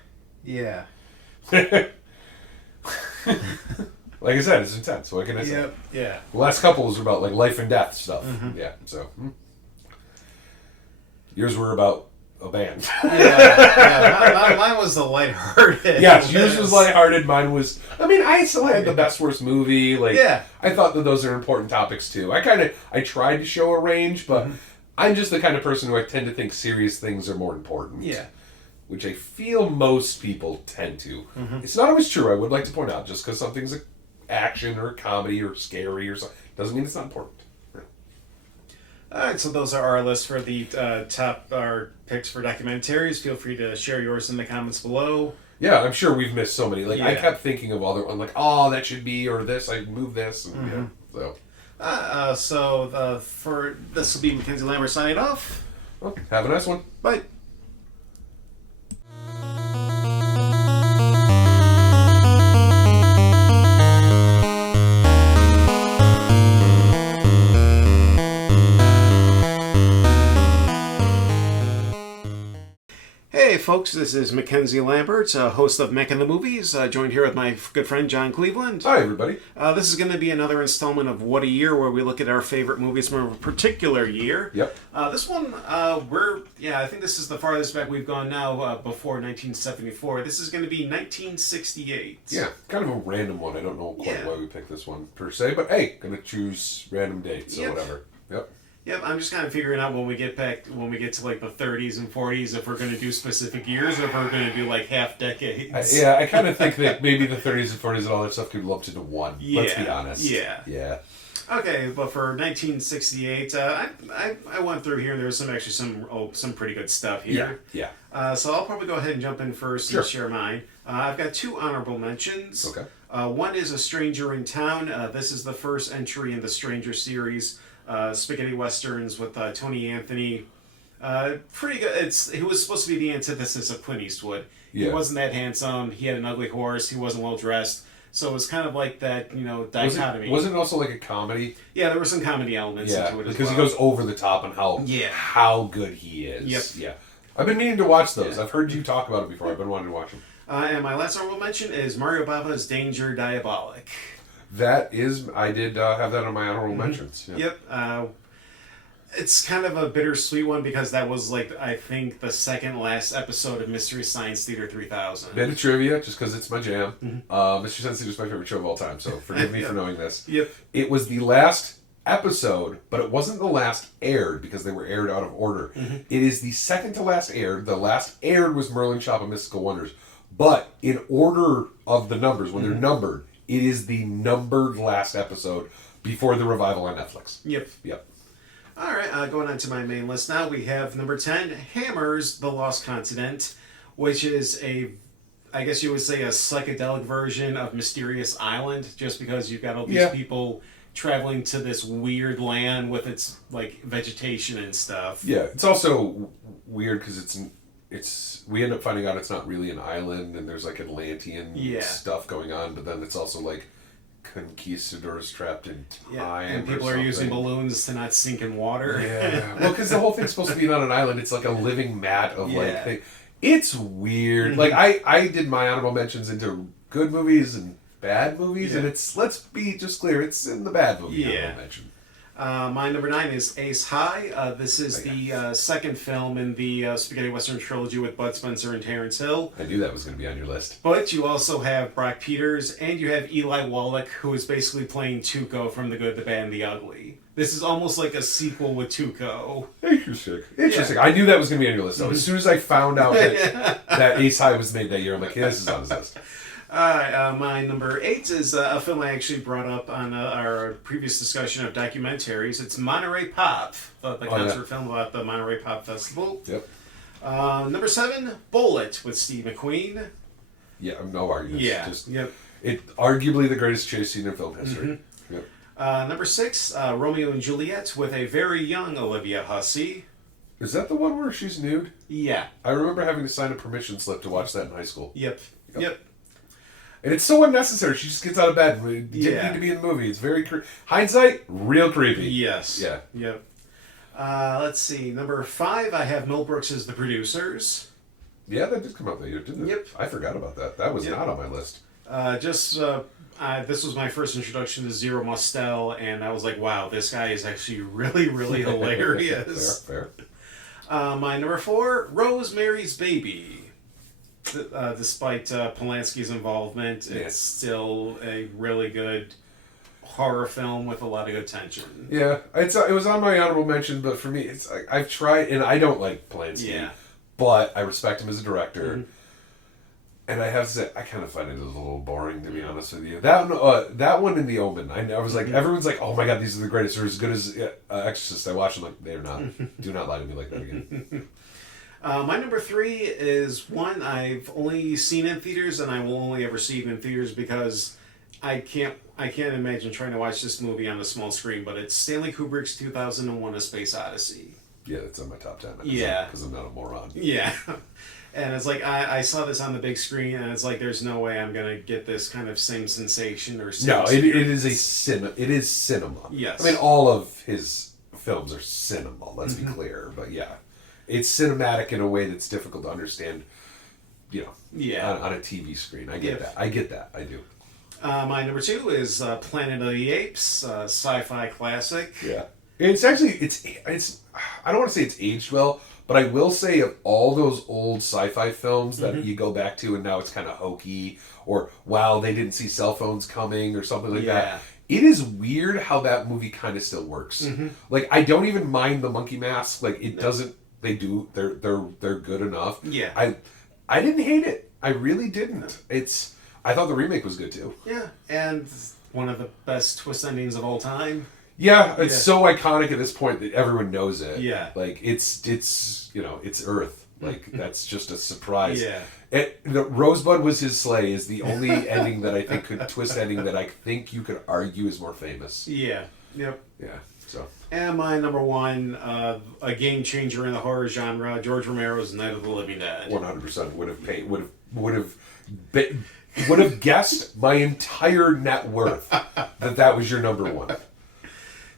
Like I said, it's intense. What can I say? Yep. Yeah. The last couple was about like life and death stuff. Mm-hmm. Yeah. So yours were about a band. Mine was the lighthearted. Yes, yours was lighthearted. Mine was. I mean, I still had the best worst movie. Like, yeah. I thought that those are important topics too. I tried to show a range, but I'm just the kind of person who I tend to think serious things are more important. Yeah. Which I feel most people tend to. It's not always true, I would like to point out. Just because something's an action or a comedy or scary or something doesn't mean it's not important. Yeah. All right, so those are our lists for the top our picks for documentaries. Feel free to share yours in the comments below. Yeah, I'm sure we've missed so many. Like, I Yeah. kept thinking of other ones, like, oh, that should be, or this, I moved this. And, so. For this will be Mackenzie Lambert signing off. Well, have a nice one. Bye. Hey folks, this is Mackenzie Lambert, host of Mech in the Movies, joined here with my good friend John Cleveland. Hi, everybody. This is going to be another installment of What a Year, where we look at our favorite movies from a particular year. Yep. This one, I think this is the farthest back we've gone now, before 1974. This is going to be 1968. Yeah, kind of a random one. I don't know quite Yeah. why we picked this one, per se, but hey, gonna choose random dates or Yep. whatever. Yep. Yep, I'm just kind of figuring out when we get to like the 30s and 40s, if we're going to do specific years or if we're going to do like half decades. I kind of think that maybe the 30s and 40s and all that stuff could be lumped into one. Let's be Yeah, honest. yeah. Yeah. Okay, but for 1968, I went through here and there was some pretty good stuff here. Yeah. So I'll probably go ahead and jump in first Sure. and share mine. I've got two honorable mentions. Okay. One is A Stranger in Town. This is the first entry in the Stranger series. Spaghetti westerns with Tony Anthony. Pretty good. He was supposed to be the antithesis of Clint Eastwood. Yeah. He wasn't that handsome. He had an ugly horse. He wasn't well dressed. So it was kind of like that, dichotomy. Wasn't it also like a comedy? Yeah, there were some comedy elements Yeah, into it as because well. he goes over the top on how good he is. Yep. Yeah. I've been meaning to watch those. Yeah. I've heard you talk about it before. I've been wanting to watch them. And my last honorable mention is Mario Bava's Danger Diabolic. That is, I did have that on my honorable mentions. Yeah. Yep. It's kind of a bittersweet one because that was, I think, the second last episode of Mystery Science Theater 3000. Bit of trivia, just because it's my jam. Mystery Science Theater is my favorite show of all time, so forgive me for knowing this. Yep. It was the last episode, but it wasn't the last aired because they were aired out of order. It is the second to last aired. The last aired was Merlin Shop of Mystical Wonders. But in order of the numbers, when they're numbered, it is the numbered last episode before the revival on Netflix. Yep. Yep. All right, going on to my main list now. We have number 10, Hammer's The Lost Continent, which is I guess you would say, a psychedelic version of Mysterious Island, just because you've got all these people traveling to this weird land with its like vegetation and stuff. Yeah, it's also weird because it's we end up finding out it's not really an island, and there's like Atlantean stuff going on, but then it's also like conquistadors trapped in time, and people are using balloons to not sink in water. Yeah, well, because the whole thing's supposed to be on an island. It's like a living mat of like things. It's weird. Like I did my honorable mentions into good movies and bad movies, and it's, let's be just clear, it's in the bad movie honorable mention. My number 9 is Ace High. This is the second film in the Spaghetti Western trilogy with Bud Spencer and Terrence Hill. I knew that was going to be on your list. But you also have Brock Peters, and you have Eli Wallach, who is basically playing Tuco from The Good, the Bad, and the Ugly. This is almost like a sequel with Tuco. Interesting. Yeah. I knew that was going to be on your list, though. As soon as I found out that Ace High was made that year, I'm like, yeah, this is on his list. Alright, my number 8 is a film I actually brought up on our previous discussion of documentaries. It's Monterey Pop, the concert film about the Monterey Pop Festival. Yep. Number 7, Bullet with Steve McQueen. Yeah, no arguments. Yeah. It arguably the greatest chase scene in film history. Yep. Number 6, Romeo and Juliet with a very young Olivia Hussey. Is that the one where she's nude? Yeah. I remember having to sign a permission slip to watch that in high school. Yep. And it's so unnecessary. She just gets out of bed. Didn't need to be in the movie. It's very hindsight, real creepy. Yes. Yeah. Yep. Let's see. Number 5, I have Mel Brooks as The Producers. Yeah, that did come out that year, didn't it? Yep. I forgot about that. That was not on my list. This was my first introduction to Zero Mostel, and I was like, wow, this guy is actually really, really hilarious. Fair. My number 4, Rosemary's Baby. Despite Polanski's involvement, it's still a really good horror film with a lot of good tension. Yeah, it was on my honorable mention, but for me, it's I've tried, and I don't like Polanski, but I respect him as a director. And I have to say, I kind of find it a little boring, to be honest with you. That one in The Omen, I was like, everyone's like, oh my god, these are the greatest. They're as good as Exorcist. I watch them like, they're not. Do not lie to me like that again. My number 3 is one I've only seen in theaters, and I will only ever see it in theaters because I can't imagine trying to watch this movie on a small screen. But it's Stanley Kubrick's 2001: A Space Odyssey. Yeah, it's on my top 10. Because I'm not a moron. Yeah. And it's like, I saw this on the big screen, and it's like, there's no way I'm going to get this kind of same sensation or same it is cinema. Yes. I mean, all of his films are cinema, let's be clear. But yeah, it's cinematic in a way that's difficult to understand, on a TV screen. I get that. I do. My number 2 is Planet of the Apes, sci-fi classic. Yeah. It's actually, it's I don't want to say it's aged well, but I will say of all those old sci-fi films that you go back to and now it's kind of hokey, or wow, they didn't see cell phones coming or something like that. It is weird how that movie kind of still works. Like, I don't even mind the monkey mask. Like, it doesn't. They do. They're good enough. Yeah. I didn't hate it. I really didn't. I thought the remake was good too. Yeah, and one of the best twist endings of all time. Yeah, it's so iconic at this point that everyone knows it. Yeah. Like, it's Earth. Like, that's just a surprise. Yeah. The Rosebud was his sleigh is the only ending that I think twist ending that I think you could argue is more famous. Yeah. Yep. Yeah. So. And my number 1, a game changer in the horror genre, George Romero's Night of the Living Dead. 100% would have guessed my entire net worth that was your number 1.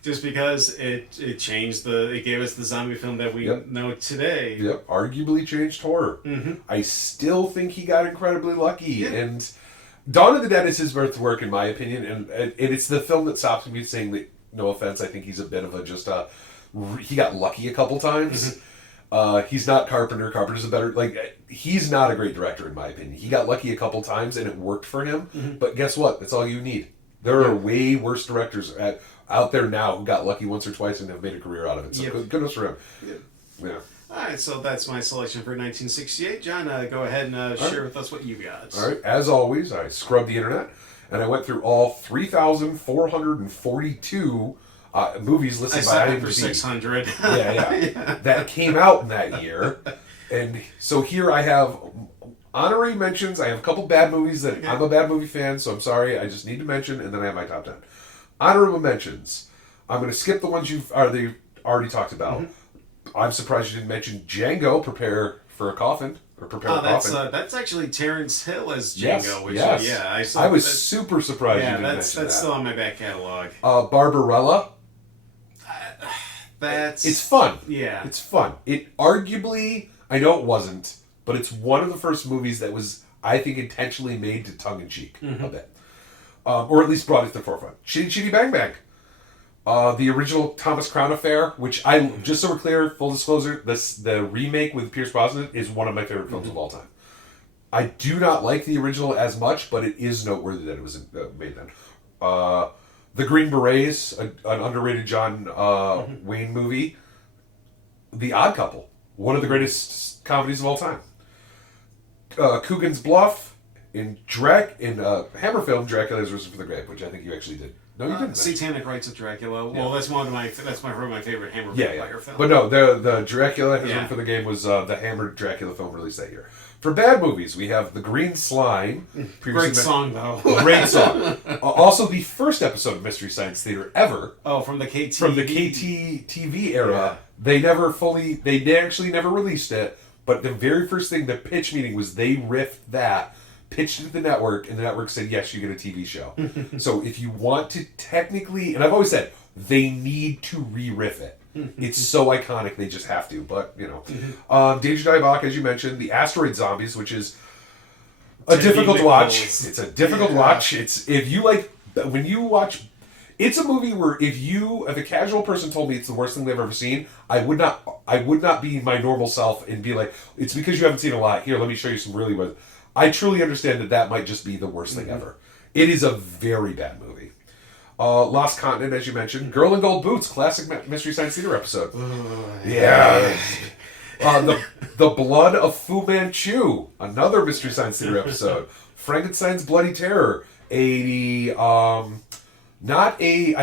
Just because it gave us the zombie film that we know today. Yep, arguably changed horror. I still think he got incredibly lucky, and Dawn of the Dead is his best work in my opinion, and it's the film that stops me saying that. No offense, I think he's a bit of he got lucky a couple times. He's not Carpenter. Carpenter's a better, he's not a great director in my opinion. He got lucky a couple times and it worked for him, but guess what? That's all you need. There are way worse directors out there now who got lucky once or twice and have made a career out of it. So goodness for him. Yeah. Alright, so that's my selection for 1968. John, go ahead and share with us what you got. Alright, as always, I scrubbed the internet. And I went through all 3,442 Movies listed I by signed up IMDb. for 600. Yeah. That came out in that year. And so here I have honorary mentions. I have a couple bad movies that I'm a bad movie fan, so I'm sorry. I just need to mention, and then I have my top 10. Honorable mentions. I'm going to skip the ones you've already talked about. I'm surprised you didn't mention Django, Prepare for a Coffin. Or Prepare a Coffin. That's actually Terrence Hill as Django. Yes. I was super surprised you didn't mention that. That's still on my back catalog. Barbarella. It's fun. Yeah. It's fun. It arguably, I know it wasn't, but it's one of the first movies that was, I think, intentionally made to tongue-in-cheek a bit. Or at least brought it to the forefront. Chitty Chitty Bang Bang. The original Thomas Crown Affair, which just so we're clear, full disclosure, the remake with Pierce Brosnan is one of my favorite films of all time. I do not like the original as much, but it is noteworthy that it was made then. The Green Berets, an underrated John Wayne movie. The Odd Couple, one of the greatest comedies of all time. Coogan's Bluff, in Hammer film, Dracula has Risen from the Grave, which I think you actually did. No, you didn't. Satanic Rites of Dracula. Well, that's one of my favorite Hammer vampire films. But no, the Dracula has Risen from the Grave was the Hammer Dracula film released that year. For bad movies, we have The Green Slime. Great song, though. Great song. Also, the first episode of Mystery Science Theater ever. Oh, from the KT TV era. Yeah. They actually never released it, but the very first thing, the pitch meeting was they riffed that, pitched it to the network, and the network said, yes, you get a TV show. So if you want to technically, and I've always said, they need to re-riff it. It's so iconic, they just have to, but, Danger Diabolic, as you mentioned, The Asteroid Zombies, which is a difficult watch. It's a difficult watch. It's, when you watch, it's a movie where if a casual person told me it's the worst thing they've ever seen, I would not be my normal self and be like, it's because you haven't seen a lot. Here, let me show you some really good. I truly understand that might just be the worst thing ever. It is a very bad movie. Lost Continent, as you mentioned. Girl in Gold Boots, classic Mystery Science Theater episode. Yeah. The Blood of Fu Manchu, another Mystery Science Theater episode. Frankenstein's Bloody Terror, I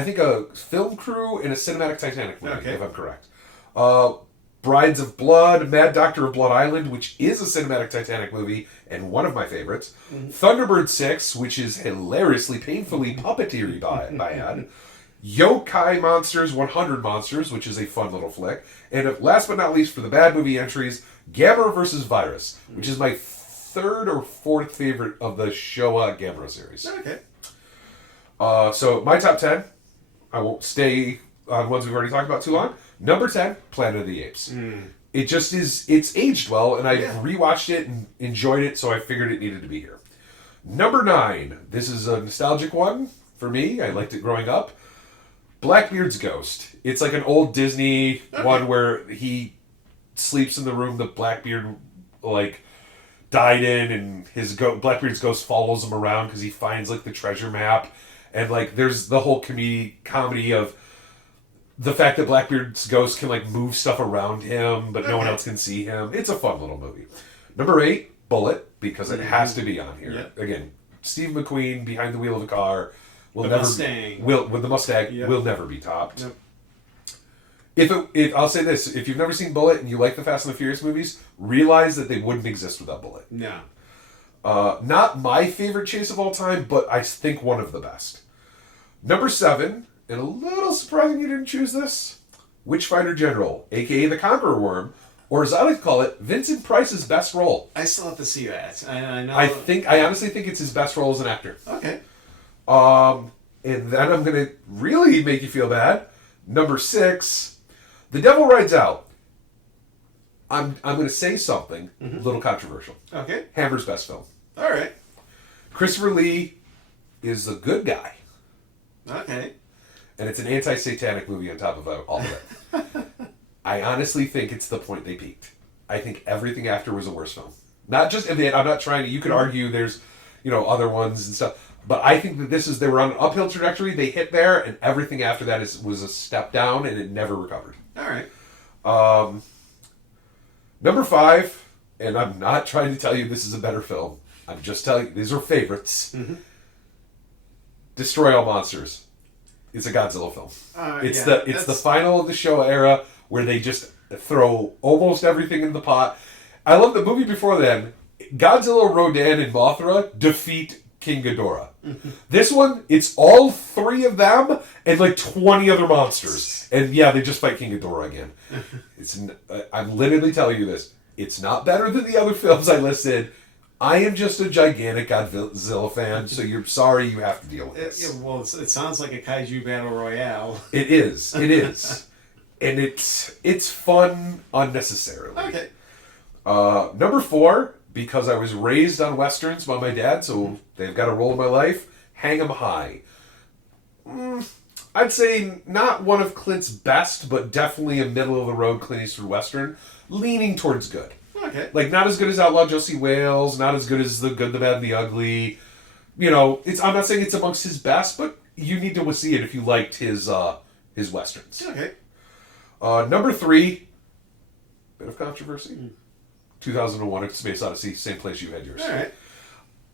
think a film crew in a cinematic Titanic movie, if I'm correct. Brides of Blood, Mad Doctor of Blood Island, which is a cinematic Titanic movie and one of my favorites. Thunderbird 6, which is hilariously, painfully puppeteery bad. Yokai Monsters 100 Monsters, which is a fun little flick. And last but not least, for the bad movie entries, Gamera vs. Virus, which is my third or fourth favorite of the Showa Gamera series. Okay. So my top 10, I won't stay on ones we've already talked about too long. Number 10, Planet of the Apes. It just is, it's aged well, and I rewatched it and enjoyed it, so I figured it needed to be here. Number 9, this is a nostalgic one for me. I liked it growing up. Blackbeard's Ghost. It's like an old Disney one where he sleeps in the room that Blackbeard, died in, and Blackbeard's ghost follows him around because he finds, the treasure map. And, there's the whole comedy of the fact that Blackbeard's ghost can move stuff around him, but no one else can see him. It's a fun little movie. Number 8, Bullet, because it has to be on here. Yep. Again, Steve McQueen behind the wheel of a car with the Mustang will never be topped. Yep. I'll say this: if you've never seen Bullet and you like the Fast and the Furious movies, realize that they wouldn't exist without Bullet. No. Not my favorite chase of all time, but I think one of the best. Number 7. And a little surprising you didn't choose this. Witchfinder General, a.k.a. the Conqueror Worm, or as I like to call it, Vincent Price's best role. I still have to see that. I know. I honestly think it's his best role as an actor. Okay. And then I'm going to really make you feel bad. Number 6, The Devil Rides Out. I'm going to say something a little controversial. Okay. Hammer's best film. All right. Christopher Lee is the good guy. Okay. And it's an anti-satanic movie on top of all of it. I honestly think it's the point they peaked. I think everything after was a worse film. Not just, I'm not trying to, you could argue there's, other ones and stuff. But I think that they were on an uphill trajectory, they hit there, and everything after that was a step down, and it never recovered. All right. Number 5, and I'm not trying to tell you this is a better film. I'm just telling you, these are favorites. Destroy All Monsters. it's a Godzilla film. It's yeah, the final of the Showa era where they just throw almost everything in the pot. I love the movie before then. Godzilla, Rodan, and Mothra defeat King Ghidorah. This one, it's all three of them and like 20 other monsters. And yeah, they just fight King Ghidorah again. I'm literally telling you this. It's not better than the other films I listed. I am just a gigantic Godzilla fan, so you're sorry you have to deal with this. Well, it sounds like a kaiju battle royale. It is. And it's fun unnecessarily. Okay. Number 4, because I was raised on Westerns by my dad, so they've got a role in my life, Hang 'em High. I'd say not one of Clint's best, but definitely a middle-of-the-road Clint Eastwood Western, leaning towards good. Okay. Like, not as good as Outlaw Josie Wales, not as good as The Good, the Bad, and the Ugly. You know, I'm not saying it's amongst his best, but you need to see it if you liked his Westerns. Okay. Number 3, bit of controversy. 2001, A Space Odyssey, same place you had yours. All right.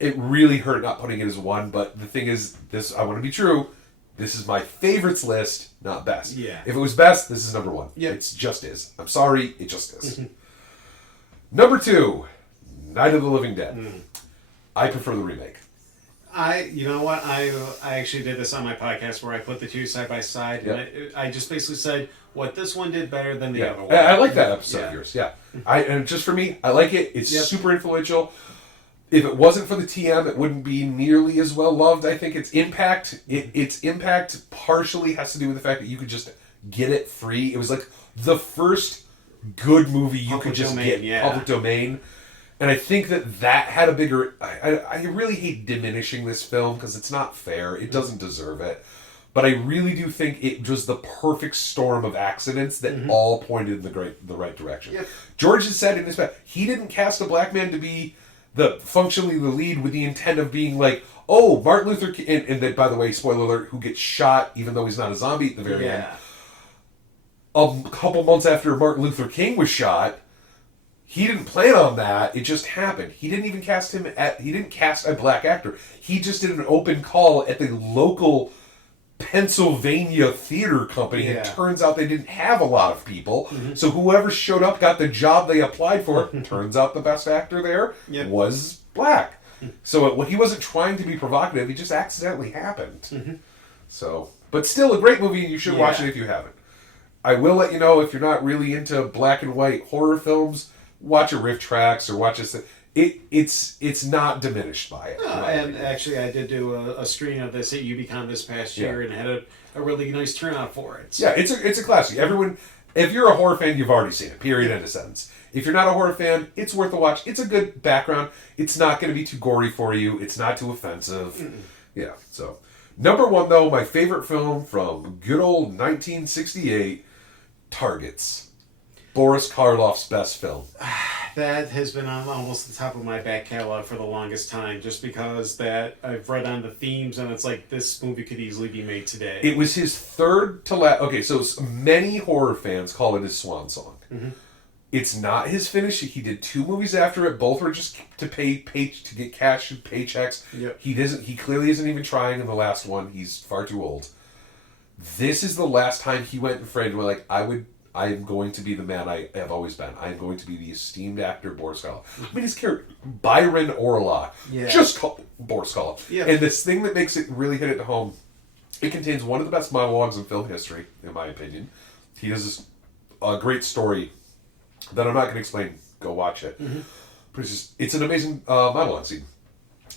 It really hurt not putting it as 1, but the thing is, I want to be true, this is my favorites list, not best. Yeah. If it was best, this is number 1. Yeah. It just is. I'm sorry, it just is. Number 2, Night of the Living Dead. I prefer the remake. You know what? I actually did this on my podcast where I put the two side by side, Yep. and I just basically said what this one did better than the Yeah, other one. I like that episode of yours. Yeah, and just for me, I like it. It's super influential. If it wasn't for the TM, it wouldn't be nearly as well loved. I think its impact partially has to do with the fact that you could just get it free. It was like the first good movie you could just get public domain. And I think that had a bigger... I really hate diminishing this film because it's not fair. It doesn't deserve it. But I really do think it was the perfect storm of accidents that all pointed in the right direction. Yep. George has said in his past, he didn't cast a black man to be functionally the lead with the intent of being like, oh, Martin Luther King... And that, by the way, spoiler alert, who gets shot even though he's not a zombie at the very end. A couple months after Martin Luther King was shot... He didn't plan on that. It just happened. He didn't even cast he didn't cast a black actor. He just did an open call at the local Pennsylvania theater company. Yeah. It turns out they didn't have a lot of people. So whoever showed up got the job they applied for. Turns out the best actor there was black. So he wasn't trying to be provocative. It just accidentally happened. So, but still a great movie, and you should watch it if you haven't. I will let you know if you're not really into black and white horror films, watch a Riff Tracks or watch this. It's not diminished by it. And actually, I did do a screening of this at UBCon this past year and had a really nice turnout for it. Yeah, it's a classic. Everyone, if you're a horror fan, you've already seen it. Period. End of sentence. If you're not a horror fan, it's worth a watch. It's a good background. It's not going to be too gory for you. It's not too offensive. Yeah. So, number 1 though, my favorite film from good old 1968, Targets. Boris Karloff's best film. That has been on almost the top of my back catalog for the longest time, just because that I've read on the themes and it's like this movie could easily be made today. It was his third to last. Okay, so many horror fans call it his swan song. It's not his finish. He did 2 movies after it. Both were just to to get cash and paychecks. Yep. He clearly isn't even trying in the last one. He's far too old. This is the last time he went and framed where like I am going to be the man I have always been. I am going to be the esteemed actor Boris Karloff. I mean, his character, Byron Orlock, just called Boris Karloff. Yeah. And this thing that makes it really hit it home, it contains one of the best monologues in film history, in my opinion. He does this great story that I'm not going to explain. Go watch it. But it's an amazing monologue scene.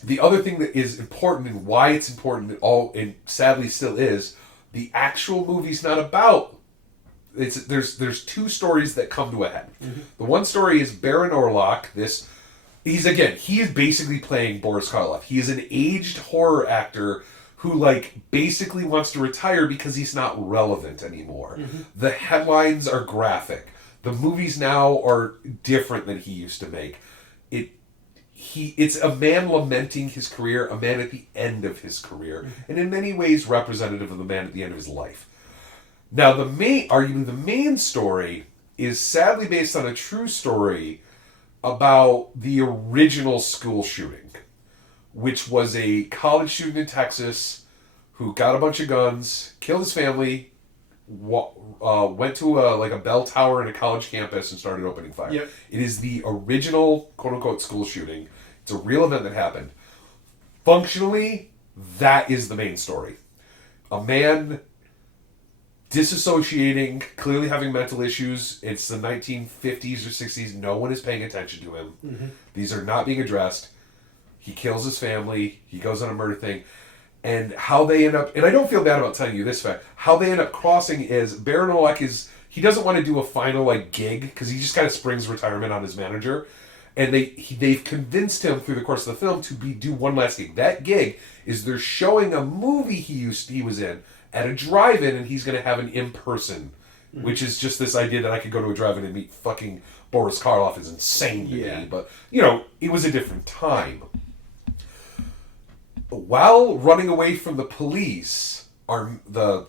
The other thing that is important and why it's important, and sadly still is, the actual movie's not about... There's 2 stories that come to a head. The one story is Baron Orlock. He is basically playing Boris Karloff. He is an aged horror actor who basically wants to retire because he's not relevant anymore. The headlines are graphic. The movies now are different than he used to make. It's a man lamenting his career, a man at the end of his career, and in many ways representative of the man at the end of his life. Now, arguably the main story is sadly based on a true story about the original school shooting, which was a college student in Texas who got a bunch of guns, killed his family, went to a bell tower in a college campus and started opening fire. Yep. It is the original quote-unquote school shooting. It's a real event that happened. Functionally, that is the main story. A man disassociating, clearly having mental issues. It's the 1950s or 60s. No one is paying attention to him. Mm-hmm. These are not being addressed. He kills his family. He goes on a murder thing. And how they end up, and I don't feel bad about telling you this fact, how they end up crossing is Baron Olek he doesn't want to do a final gig because he just kind of springs retirement on his manager. And they've convinced him through the course of the film to do one last gig. That gig is they're showing a movie he was in at a drive-in, and he's going to have an in-person, which is just this idea that I could go to a drive-in and meet fucking Boris Karloff is insane to me. But, it was a different time. While running away from the police, the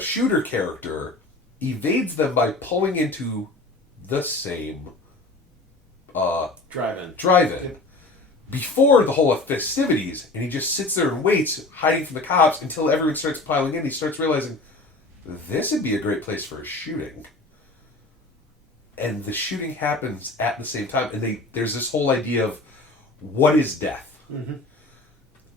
shooter character evades them by pulling into the same drive-in before the whole festivities, and he just sits there and waits, hiding from the cops until everyone starts piling in. He starts realizing this would be a great place for a shooting, and the shooting happens at the same time. And there's this whole idea of what is death. Mm-hmm.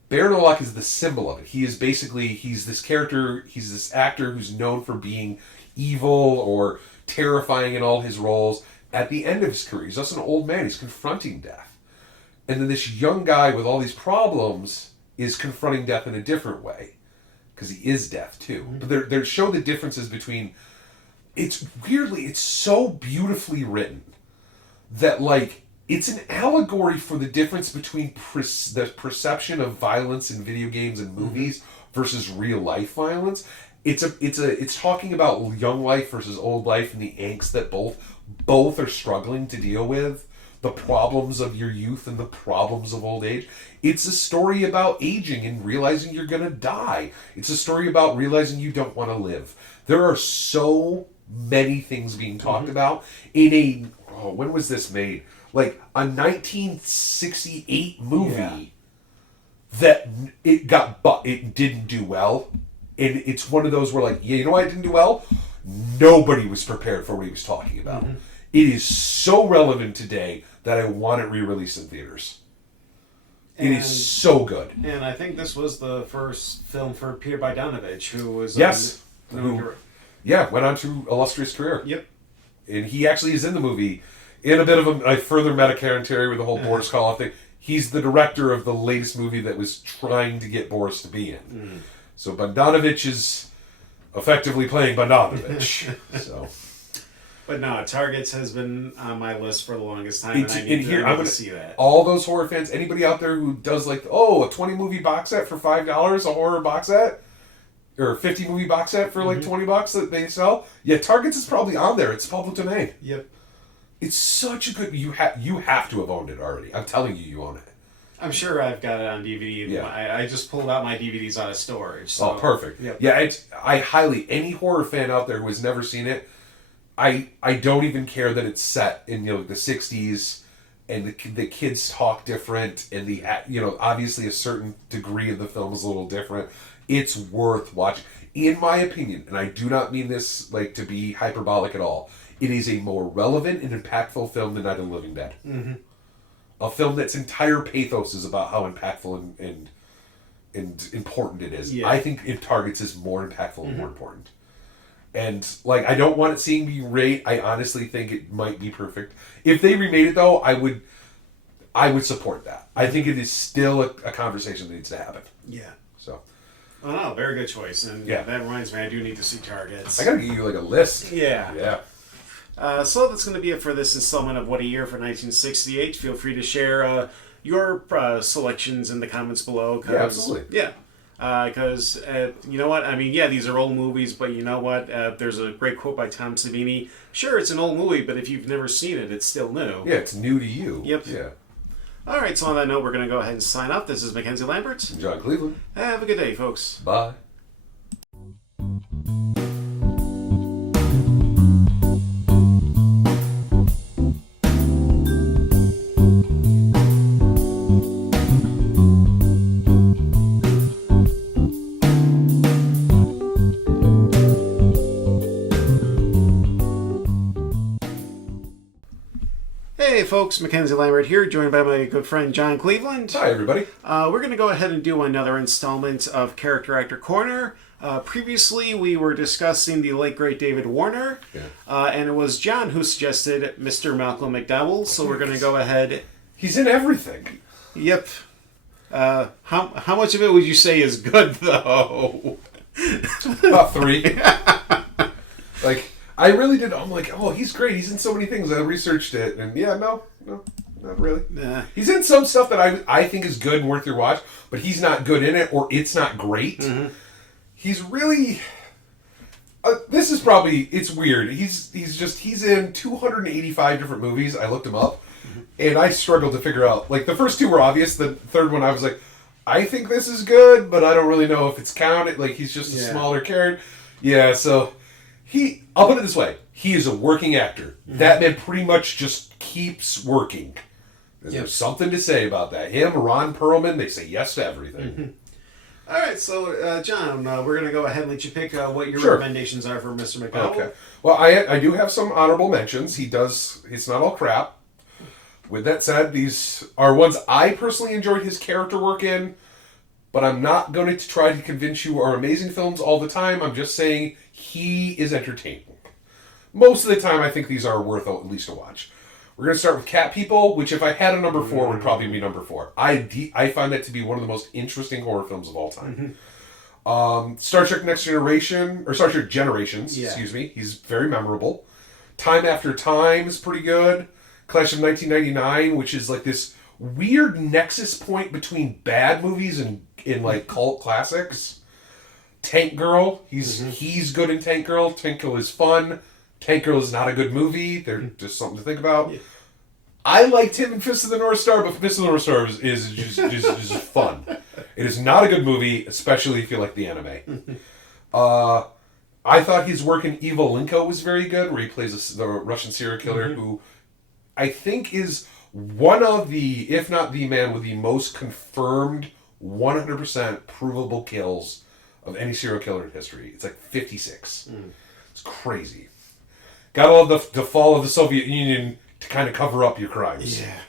Baron Olek is the symbol of it. He's this character, he's this actor who's known for being evil or terrifying in all his roles. At the end of his career, he's also an old man. He's confronting death. And then this young guy with all these problems is confronting death in a different way. Because he is death, too. Mm-hmm. But they show the differences between... It's so beautifully written that, it's an allegory for the difference between the perception of violence in video games and movies versus real life violence. It's talking about young life versus old life and the angst that both are struggling to deal with, the problems of your youth and the problems of old age. It's a story about aging and realizing you're going to die. It's a story about realizing you don't want to live. There are so many things being talked about in when was this made? A 1968 movie that it didn't do well. And it's one of those where you know why it didn't do well? Nobody was prepared for what he was talking about. Mm-hmm. It is so relevant today that I want it re-released in theaters. It is so good. And I think this was the first film for Peter Bogdanovich, who was... Yes. Went on to illustrious career. Yep. And he actually is in the movie in a bit of a further meta-commentary with the whole Boris Karloff thing. He's the director of the latest movie that was trying to get Boris to be in. Mm-hmm. So Bogdanovich is effectively playing Bogdanovich. But no, Targets has been on my list for the longest time, and I need to see that. All those horror fans, anybody out there who does a 20 movie box set for $5, a horror box set, or a 50 movie box set for $20 that they sell, Targets is probably on there. It's public domain. Yep. It's such a good... You have to have owned it already. I'm telling you own it. I'm sure I've got it on DVD. Yeah. I just pulled out my DVDs out of storage. So. Oh, perfect. Yep. Yeah, I highly... Any horror fan out there who has never seen it, I don't even care that it's set in the 60s and the kids talk different and the obviously a certain degree of the film is a little different. It's worth watching. In my opinion, and I do not mean this to be hyperbolic at all, it is a more relevant and impactful film than Night of the Living Dead. Mm-hmm. A film that's entire pathos is about how impactful and important it is. Yeah. I think Targets is more impactful and more important. And I don't want it seeing be great. I honestly think it might be perfect. If they remade it though, I would support that. I think it is still a conversation that needs to happen. Yeah. So. Oh no, very good choice. And that reminds me, I do need to see Targets. I gotta give you a list. Yeah. Yeah. So that's going to be it for this installment of What a Year for 1968. Feel free to share your selections in the comments below. Yeah, absolutely. Yeah. Because, you know what? I mean, these are old movies, but you know what? There's a great quote by Tom Savini. Sure, it's an old movie, but if you've never seen it, it's still new. Yeah, it's new to you. Yep. Yeah. All right, so on that note, we're going to go ahead and sign off. This is Mackenzie Lambert. And John Cleveland. Have a good day, folks. Bye. Hey folks, Mackenzie Lambert here, joined by my good friend John Cleveland. Hi, everybody. We're going to go ahead and do another installment of Character Actor Corner. Previously, we were discussing the late great David Warner, and it was John who suggested Mr. Malcolm McDowell, so we're going to go ahead. He's in everything. Yep. How much of it would you say is good, though? About 3. I really did. I'm like, oh, he's great. He's in so many things. I researched it, and no, not really. Nah. He's in some stuff that I think is good and worth your watch, but he's not good in it, or it's not great. Mm-hmm. He's really. This is probably, it's weird. He's in 285 different movies. I looked him up, and I struggled to figure out. Like, the first 2 were obvious. The third one, I was like, I think this is good, but I don't really know if it's counted. Like, he's just a smaller character. Yeah, so I'll put it this way. He is a working actor. Mm-hmm. That man pretty much just keeps working. There's something to say about that. Him, Ron Perlman, they say yes to everything. Mm-hmm. All right, so John, we're going to go ahead and let you pick what your recommendations are for Mr. McDowell. Okay. Well, I do have some honorable mentions. It's not all crap. With that said, these are ones I personally enjoyed his character work in, but I'm not going to try to convince you are amazing films all the time. I'm just saying he is entertaining. Most of the time, I think these are worth at least a watch. We're going to start with Cat People, which if I had a number 4, would probably be number 4. I find that to be one of the most interesting horror films of all time. Mm-hmm. Star Trek Next Generation, or Star Trek Generations, excuse me. He's very memorable. Time After Time is pretty good. Clash of 1999, which is like this weird nexus point between bad movies and like cult classics. Tank Girl, he's good in Tank Girl. Tank Girl is fun. Tank Girl is not a good movie. They're just something to think about. Yeah. I liked him in Fist of the North Star, but Fist of the North Star is just fun. It is not a good movie, especially if you like the anime. I thought his work in Evil Linko was very good, where he plays the Russian serial killer who I think is one of the, if not the man with the most confirmed 100% provable kills of any serial killer in history. It's like 56. It's crazy. Gotta love the fall of the Soviet Union to kind of cover up your crimes. Yeah.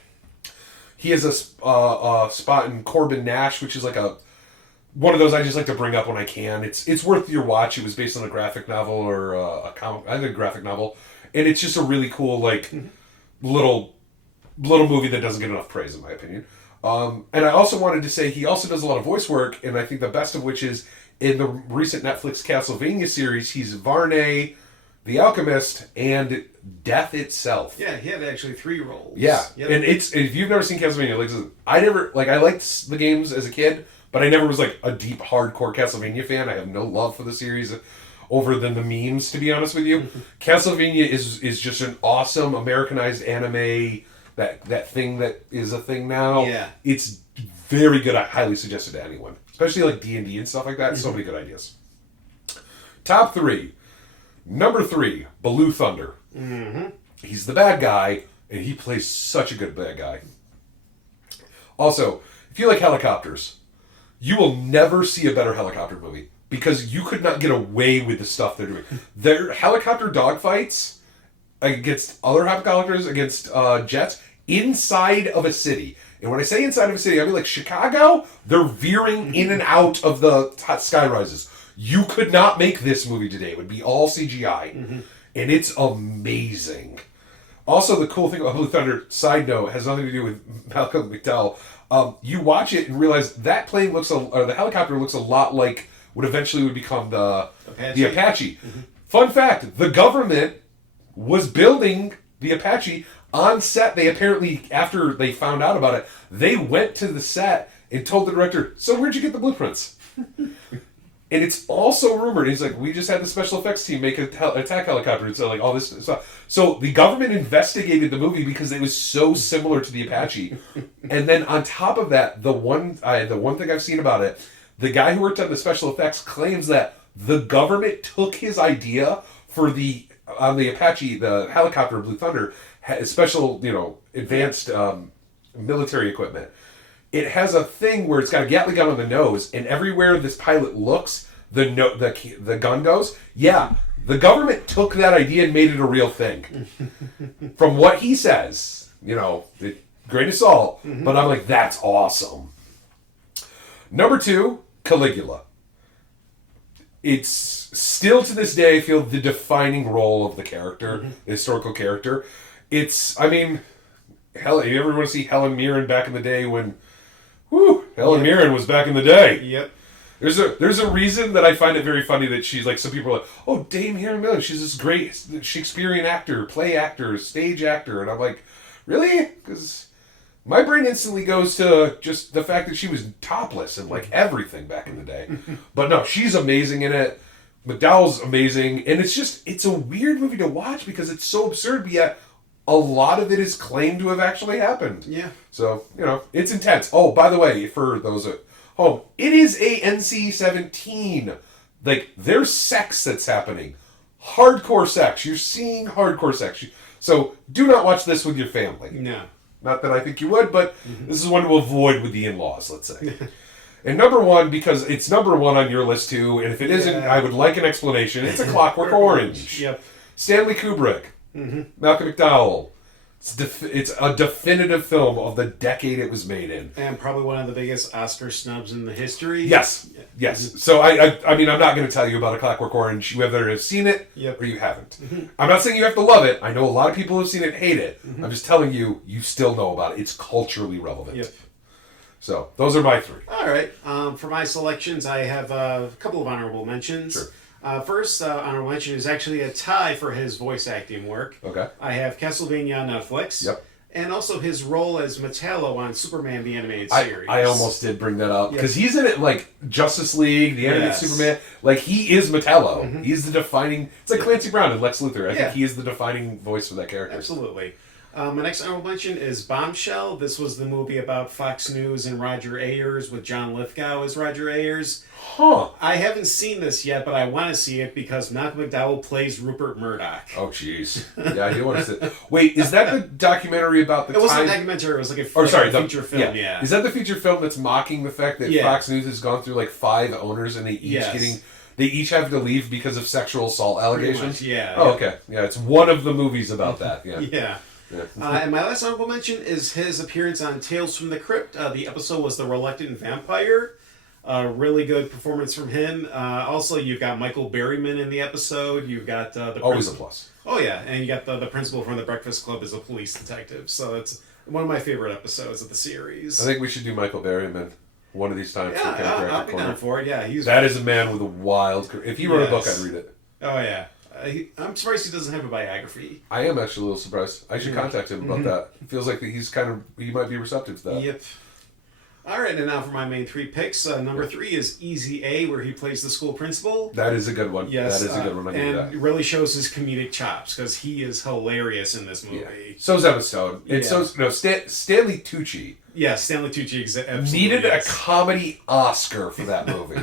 He has a spot in Corbin Nash, which is like one of those I just like to bring up when I can. It's worth your watch. It was based on a graphic novel or a comic, I think a graphic novel, and it's just a really cool little movie that doesn't get enough praise in my opinion. And I also wanted to say he also does a lot of voice work, and I think the best of which is in the recent Netflix Castlevania series. He's Varney, the Alchemist, and Death itself. Yeah, he had actually 3 roles. Yeah, and if you've never seen Castlevania, I liked the games as a kid, but I never was like a deep, hardcore Castlevania fan. I have no love for the series over than the memes, to be honest with you. Castlevania is just an awesome Americanized anime, that thing that is a thing now. Yeah. It's very good. I highly suggest it to anyone, especially like D&D and stuff like that. So many good ideas. Top 3. Number 3, Blue Thunder. Mm-hmm. He's the bad guy, and he plays such a good bad guy. Also, if you like helicopters, you will never see a better helicopter movie, because you could not get away with the stuff they're doing. Their helicopter dogfights against other helicopters, against jets, inside of a city. And when I say inside of a city, I mean like Chicago, they're veering in and out of the sky rises. You could not make this movie today. It would be all CGI. And it's amazing. Also, the cool thing about Blue Thunder, side note, has nothing to do with Malcolm McDowell. You watch it and realize that plane or the helicopter looks a lot like what eventually would become the Apache. Fun fact, the government was building the Apache on set. They apparently, after they found out about it, they went to the set and told the director, so where'd you get the blueprints? And it's also rumored, he's like, we just had the special effects team make an attack helicopter, and so like all this stuff. So the government investigated the movie because it was so similar to the Apache. And then on top of that, the one thing I've seen about it, the guy who worked on the special effects claims that the government took his idea for on the Apache, the helicopter Blue Thunder, special, advanced military equipment. It has a thing where it's got a Gatling gun on the nose, and everywhere this pilot looks, the gun goes. Yeah, the government took that idea and made it a real thing. From what he says, grain of salt. But I'm like, that's awesome. Number 2, Caligula. It's still to this day, I feel, the defining role of the character, the historical character. Hell, you ever want to see Helen Mirren back in the day when, Helen Mirren was back in the day. Yep. There's a reason that I find it very funny that she's like, some people are like, oh, Dame Helen Mirren, she's this great Shakespearean actor, play actor, stage actor. And I'm like, really? Because my brain instantly goes to just the fact that she was topless and like everything back in the day. But no, she's amazing in it. McDowell's amazing. And it's a weird movie to watch because it's so absurd, but yet a lot of it is claimed to have actually happened. Yeah. So, it's intense. Oh, by the way, for those at home, it is a NC-17. Like, there's sex that's happening. Hardcore sex. You're seeing hardcore sex. So, do not watch this with your family. No. Not that I think you would, but this is one to avoid with the in-laws, let's say. And number 1, because it's number 1 on your list too, and if it isn't, I would like an explanation. It's A Clockwork Orange. Yep. Stanley Kubrick. Malcolm McDowell. It's a definitive film of the decade it was made in. And probably one of the biggest Oscar snubs in the history. Yes. So, I'm not going to tell you about A Clockwork Orange. You either have seen it or you haven't. I'm not saying you have to love it. I know a lot of people who have seen it hate it. I'm just telling you, you still know about it. It's culturally relevant. Yep. So, those are my 3. All right. For my selections, I have a couple of honorable mentions. Sure. First honorable mention is actually a tie for his voice acting work. Okay. I have Castlevania on Netflix. Yep. And also his role as Metallo on Superman the Animated Series. I almost did bring that up because he's in it like Justice League, the animated Superman. Like he is Metallo. He's the defining. It's like Clancy Brown and Lex Luthor. I think he is the defining voice for that character. Absolutely. My next honorable mention is Bombshell. This was the movie about Fox News and Roger Ayers with John Lithgow as Roger Ayers. Huh. I haven't seen this yet, but I want to see it because Malcolm McDowell plays Rupert Murdoch. Oh, jeez. Yeah, I do want to see it. Wait, is that the documentary about the time? It wasn't a documentary. It was like a feature film, yeah. Is that the feature film that's mocking the fact that Fox News has gone through like 5 owners and they each have to leave because of sexual assault allegations? Yeah. Oh, okay. Yeah, it's one of the movies about that. Yeah. Yeah. And my last honorable mention is his appearance on Tales from the Crypt. The episode was The Reluctant Vampire. Really good performance from him. Also, you've got Michael Berryman in the episode. You've got always a plus. Oh yeah, and you got the principal from The Breakfast Club as a police detective. So it's one of my favorite episodes of the series. I think we should do Michael Berryman one of these times. Yeah, I'll be down for it. Yeah, that is a man with a wild career. If he wrote a book, I'd read it. Oh yeah. I'm surprised he doesn't have a biography. I am actually a little surprised. I should contact him about that. It feels like he might be receptive to that. Yep. All right, and now for my main 3 picks. Number 3 is Easy A, where he plays the school principal. That is a good one. Yes, that is a good one. And it really shows his comedic chops because he is hilarious in this movie. Yeah. So's Emma Stone. And Stanley Tucci. Yeah, Stanley Tucci absolutely needed a comedy Oscar for that movie.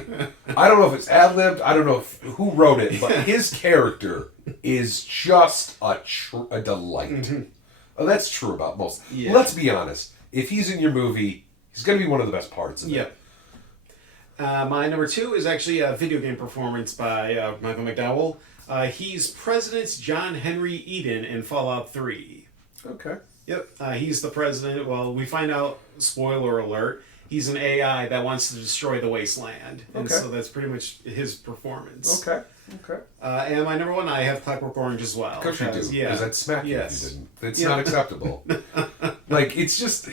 I don't know if it's ad-libbed. I don't know who wrote it, but his character is just a delight. Oh, that's true about most. Yeah. Let's be honest. If he's in your movie, he's going to be one of the best parts of it. My number 2 is actually a video game performance by Michael McDowell. He's President John Henry Eden in Fallout 3. Okay. Yep. He's the president. Well, we find out, spoiler alert, he's an AI that wants to destroy the wasteland. And so that's pretty much his performance. Okay. And my number 1, I have Clockwork Orange as well. Of course you do. Yeah. Because I'd smack you if you didn't. It's not acceptable. Like, it's just,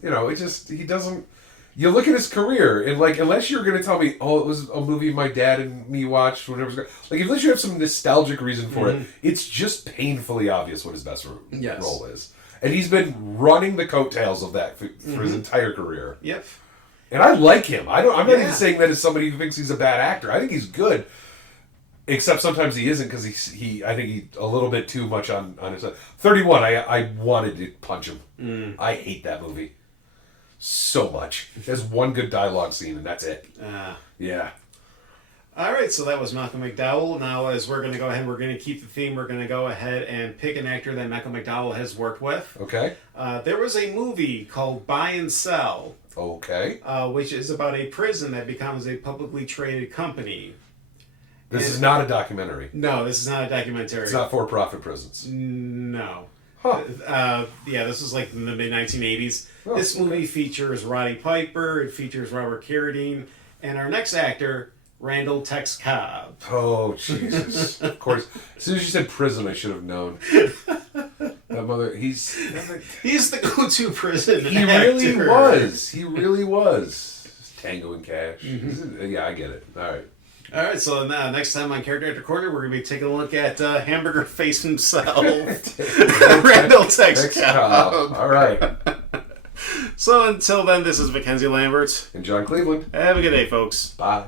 he doesn't... You look at his career, and like, unless you're going to tell me, oh, it was a movie my dad and me watched whenever it was, like, unless you have some nostalgic reason for it, it's just painfully obvious what his best role is. And he's been running the coattails of that for his entire career. Yep. And I like him. I'm not even saying that as somebody who thinks he's a bad actor. I think he's good. Except sometimes he isn't because I think he's a little bit too much on his side. 31, I wanted to punch him. I hate that movie so much. It has one good dialogue scene and that's it. Yeah. All right, so that was Malcolm McDowell. Now, as we're going to go ahead, we're going to keep the theme. We're going to go ahead and pick an actor that Malcolm McDowell has worked with. Okay. There was a movie called Buy and Sell. Okay. Which is about a prison that becomes a publicly traded company. This is not a documentary. No, this is not a documentary. It's not for-profit prisons. No. Yeah, this was like in the mid 1980s. Oh, This movie features Roddy Piper. It features Robert Carradine, and our next actor, Randall Tex Cobb. Oh, Jesus. Of course. As soon as you said prison, I should have known. That mother, he's the go-to prison He actor. really was. He really was. Tango and Cash. Yeah, I get it. All right. All right, so now next time on Character Actor Corner, we're going to be taking a look at Hamburger Face himself, Randall Tex Cobb. All right. So until then, this is Mackenzie Lambert. And John Cleveland. Have a good day, folks. Bye.